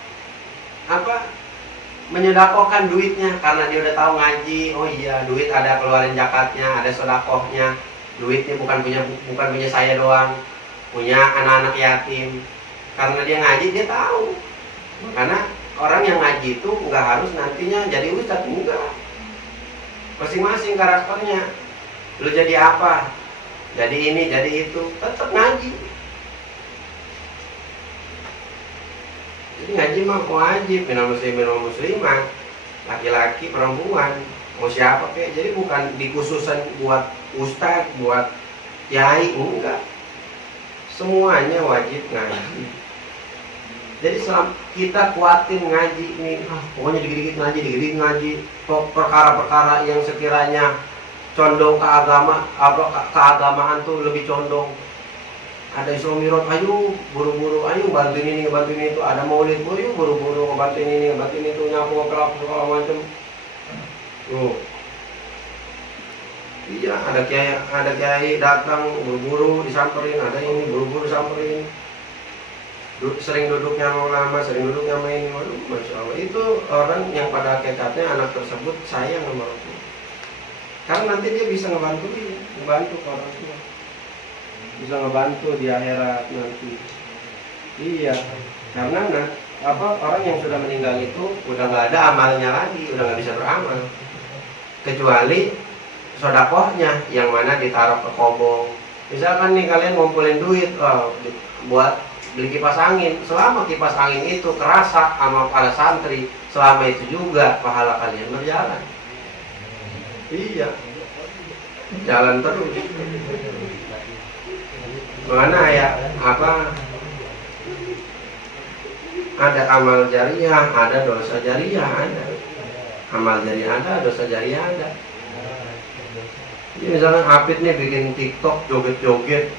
menyedakohkan duitnya karena dia udah tahu ngaji. Oh iya, duit ada keluarin zakatnya, ada sodakohnya. Duitnya bukan punya saya doang, punya anak-anak yatim. Karena dia ngaji, dia tahu. Karena orang yang ngaji itu nggak harus nantinya jadi ustadz, enggak. Masing-masing karakternya. Lu jadi apa? Jadi ini, jadi itu, tetap ngaji. Jadi ngaji mah wajib, minal muslim minal muslimah, laki-laki, perempuan, mau siapa kayak. Jadi bukan dikhususan buat ustadz, buat kiai, enggak. Semuanya wajib ngaji. Jadi selama kita kuatin ngaji ini, pokoknya dikit-dikit ngaji, perkara-perkara yang sekiranya condong ke agama, keagamaan tuh lebih condong. ada Isra Mi'raj, ayo buru-buru, ayo bantuin ini, bantuin itu. Ada maulid, ayo buru-buru ngebantuin ini, ngebantuin itu, nyapu, ngelap, segala macam. Tuh. Iya, ada kiai datang buru-buru disamperin, ada ini buru-buru disamperin. Sering duduknya lama, sering duduknya main. Waduh, Masya Allah. Itu orang yang pada hakikatnya anak tersebut sayang sama orang tua. Karena nanti dia bisa ngebantu orang tua. Bisa ngebantu di akhirat nanti. Iya, karena orang yang sudah meninggal itu udah nggak ada amalnya lagi, udah nggak bisa beramal. Kecuali sodakohnya yang mana ditaruh ke kobong. Misalkan nih kalian ngumpulin duit buat beli kipas angin, selama kipas angin itu kerasa sama para santri, selama itu juga pahala kalian berjalan. Iya, jalan terus. Mana ya ada amal jariah, ada dosa jariah, ada amal jariah, ada dosa jariah, ada. Jadi misalnya Hafid nih bikin TikTok joget-joget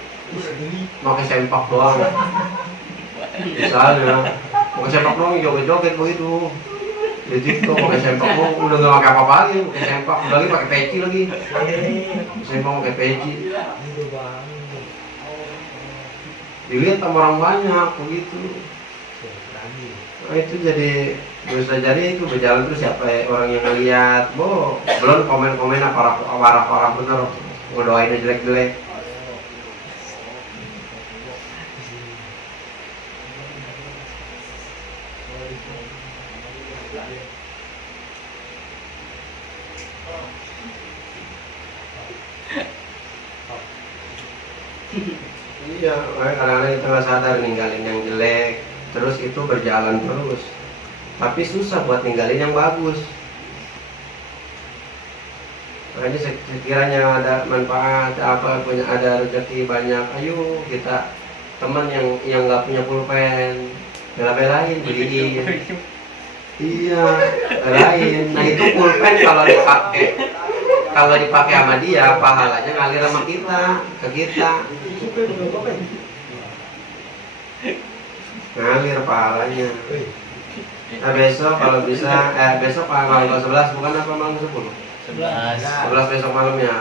pakai sempak doang. Misalnya pakai sempak doang joget-joget begitu di TikTok, pakai sempak doang, udah nggak pakai apa-apa lagi, pakai sempak lagi, pakai peci lagi, sempak pakai peci. Dilihat sama orang banyak begitu. Nah, itu jadi dosa jariah itu berjalan terus. Siapa orang yang ngeliat, belum komen-komen parah-parah bener, ngedoainnya jelek-jelek. Iya, kadang-kadang kita nggak sadar ninggalin yang jelek, terus itu berjalan terus. Tapi susah buat ninggalin yang bagus. Nah, ini sekiranya ada manfaat punya ada rezeki banyak, ayo kita teman yang nggak punya pulpen, bela-belain beliin. Iya, belain. Nah itu pulpen kalau dipakai sama dia, pahalanya ngalir sama kita, ke kita. Ngalir pahalanya. Nah besok kalau bisa, besok malam ke-11 bukan apa malam ke-10? 11 besok malamnya.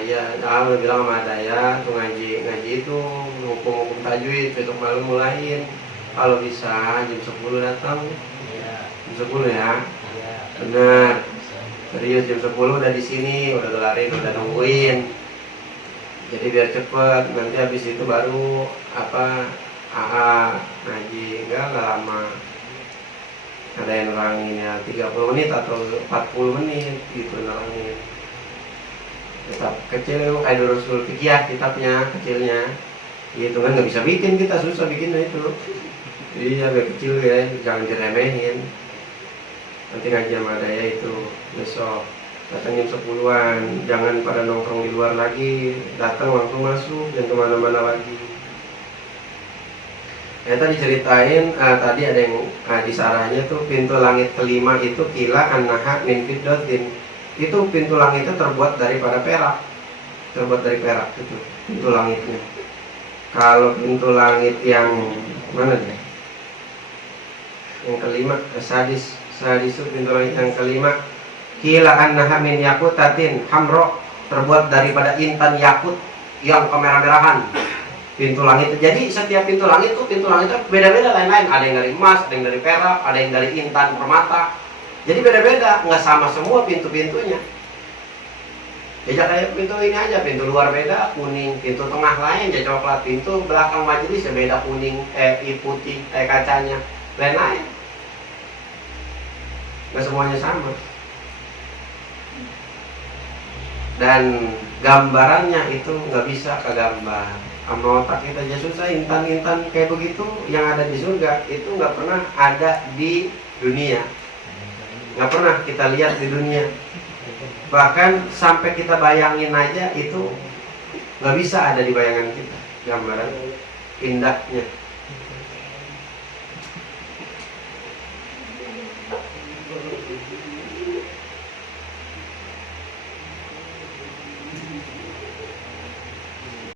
Iya, udah bilang sama Daya tuh ngaji itu hukum tajwid besok malam mulain. Kalau bisa jam 10 datang. Jam 10 ya. Benar. Serius jam 10 udah di sini, udah gelarin, udah nungguin. Jadi biar cepet, nanti habis itu baru ngaji, enggak lama. Ada yang nerangin ya 30 menit atau 40 menit gitu nerangin. Tetap kecil, Aidorusul Fikiyah kitabnya kecilnya. Gitu kan nggak bisa bikin, kita susah bikinnya itu. Iya, agak kecil ya, jangan diremehin. Nanti ngaji sama Daya itu besok datangin 10-an, jangan pada nongkrong di luar lagi, datang langsung masuk, jangan kemana-mana lagi. Ya tadi ceritain, tadi ada yang di sarahnya tuh pintu langit kelima itu kila an-naha min fiddatin. Itu pintu langitnya terbuat daripada perak, itu pintu langitnya. Kalau pintu langit yang mana nih? Yang kelima, sadis itu pintu langit yang kelima. Kila an-naha min yakutatin hamro, terbuat daripada intan yakut yang kemerah-merahan. Pintu langit. Jadi setiap pintu langit itu beda-beda lain-lain. Ada yang dari emas, ada yang dari perak, ada yang dari intan permata. Jadi beda-beda, nggak sama semua pintu-pintunya. Ya kayak pintu ini aja, pintu luar beda kuning, pintu tengah lain ya coklat, pintu belakang majelis ya beda kuning, putih, kacanya lain-lain. Nggak semuanya sama. Dan gambarannya itu nggak bisa kegambar sama otak kita aja susah. Intan-intan kayak begitu yang ada di surga itu nggak pernah ada di dunia, nggak pernah kita lihat di dunia. Bahkan sampai kita bayangin aja itu nggak bisa ada di bayangan kita gambaran indahnya.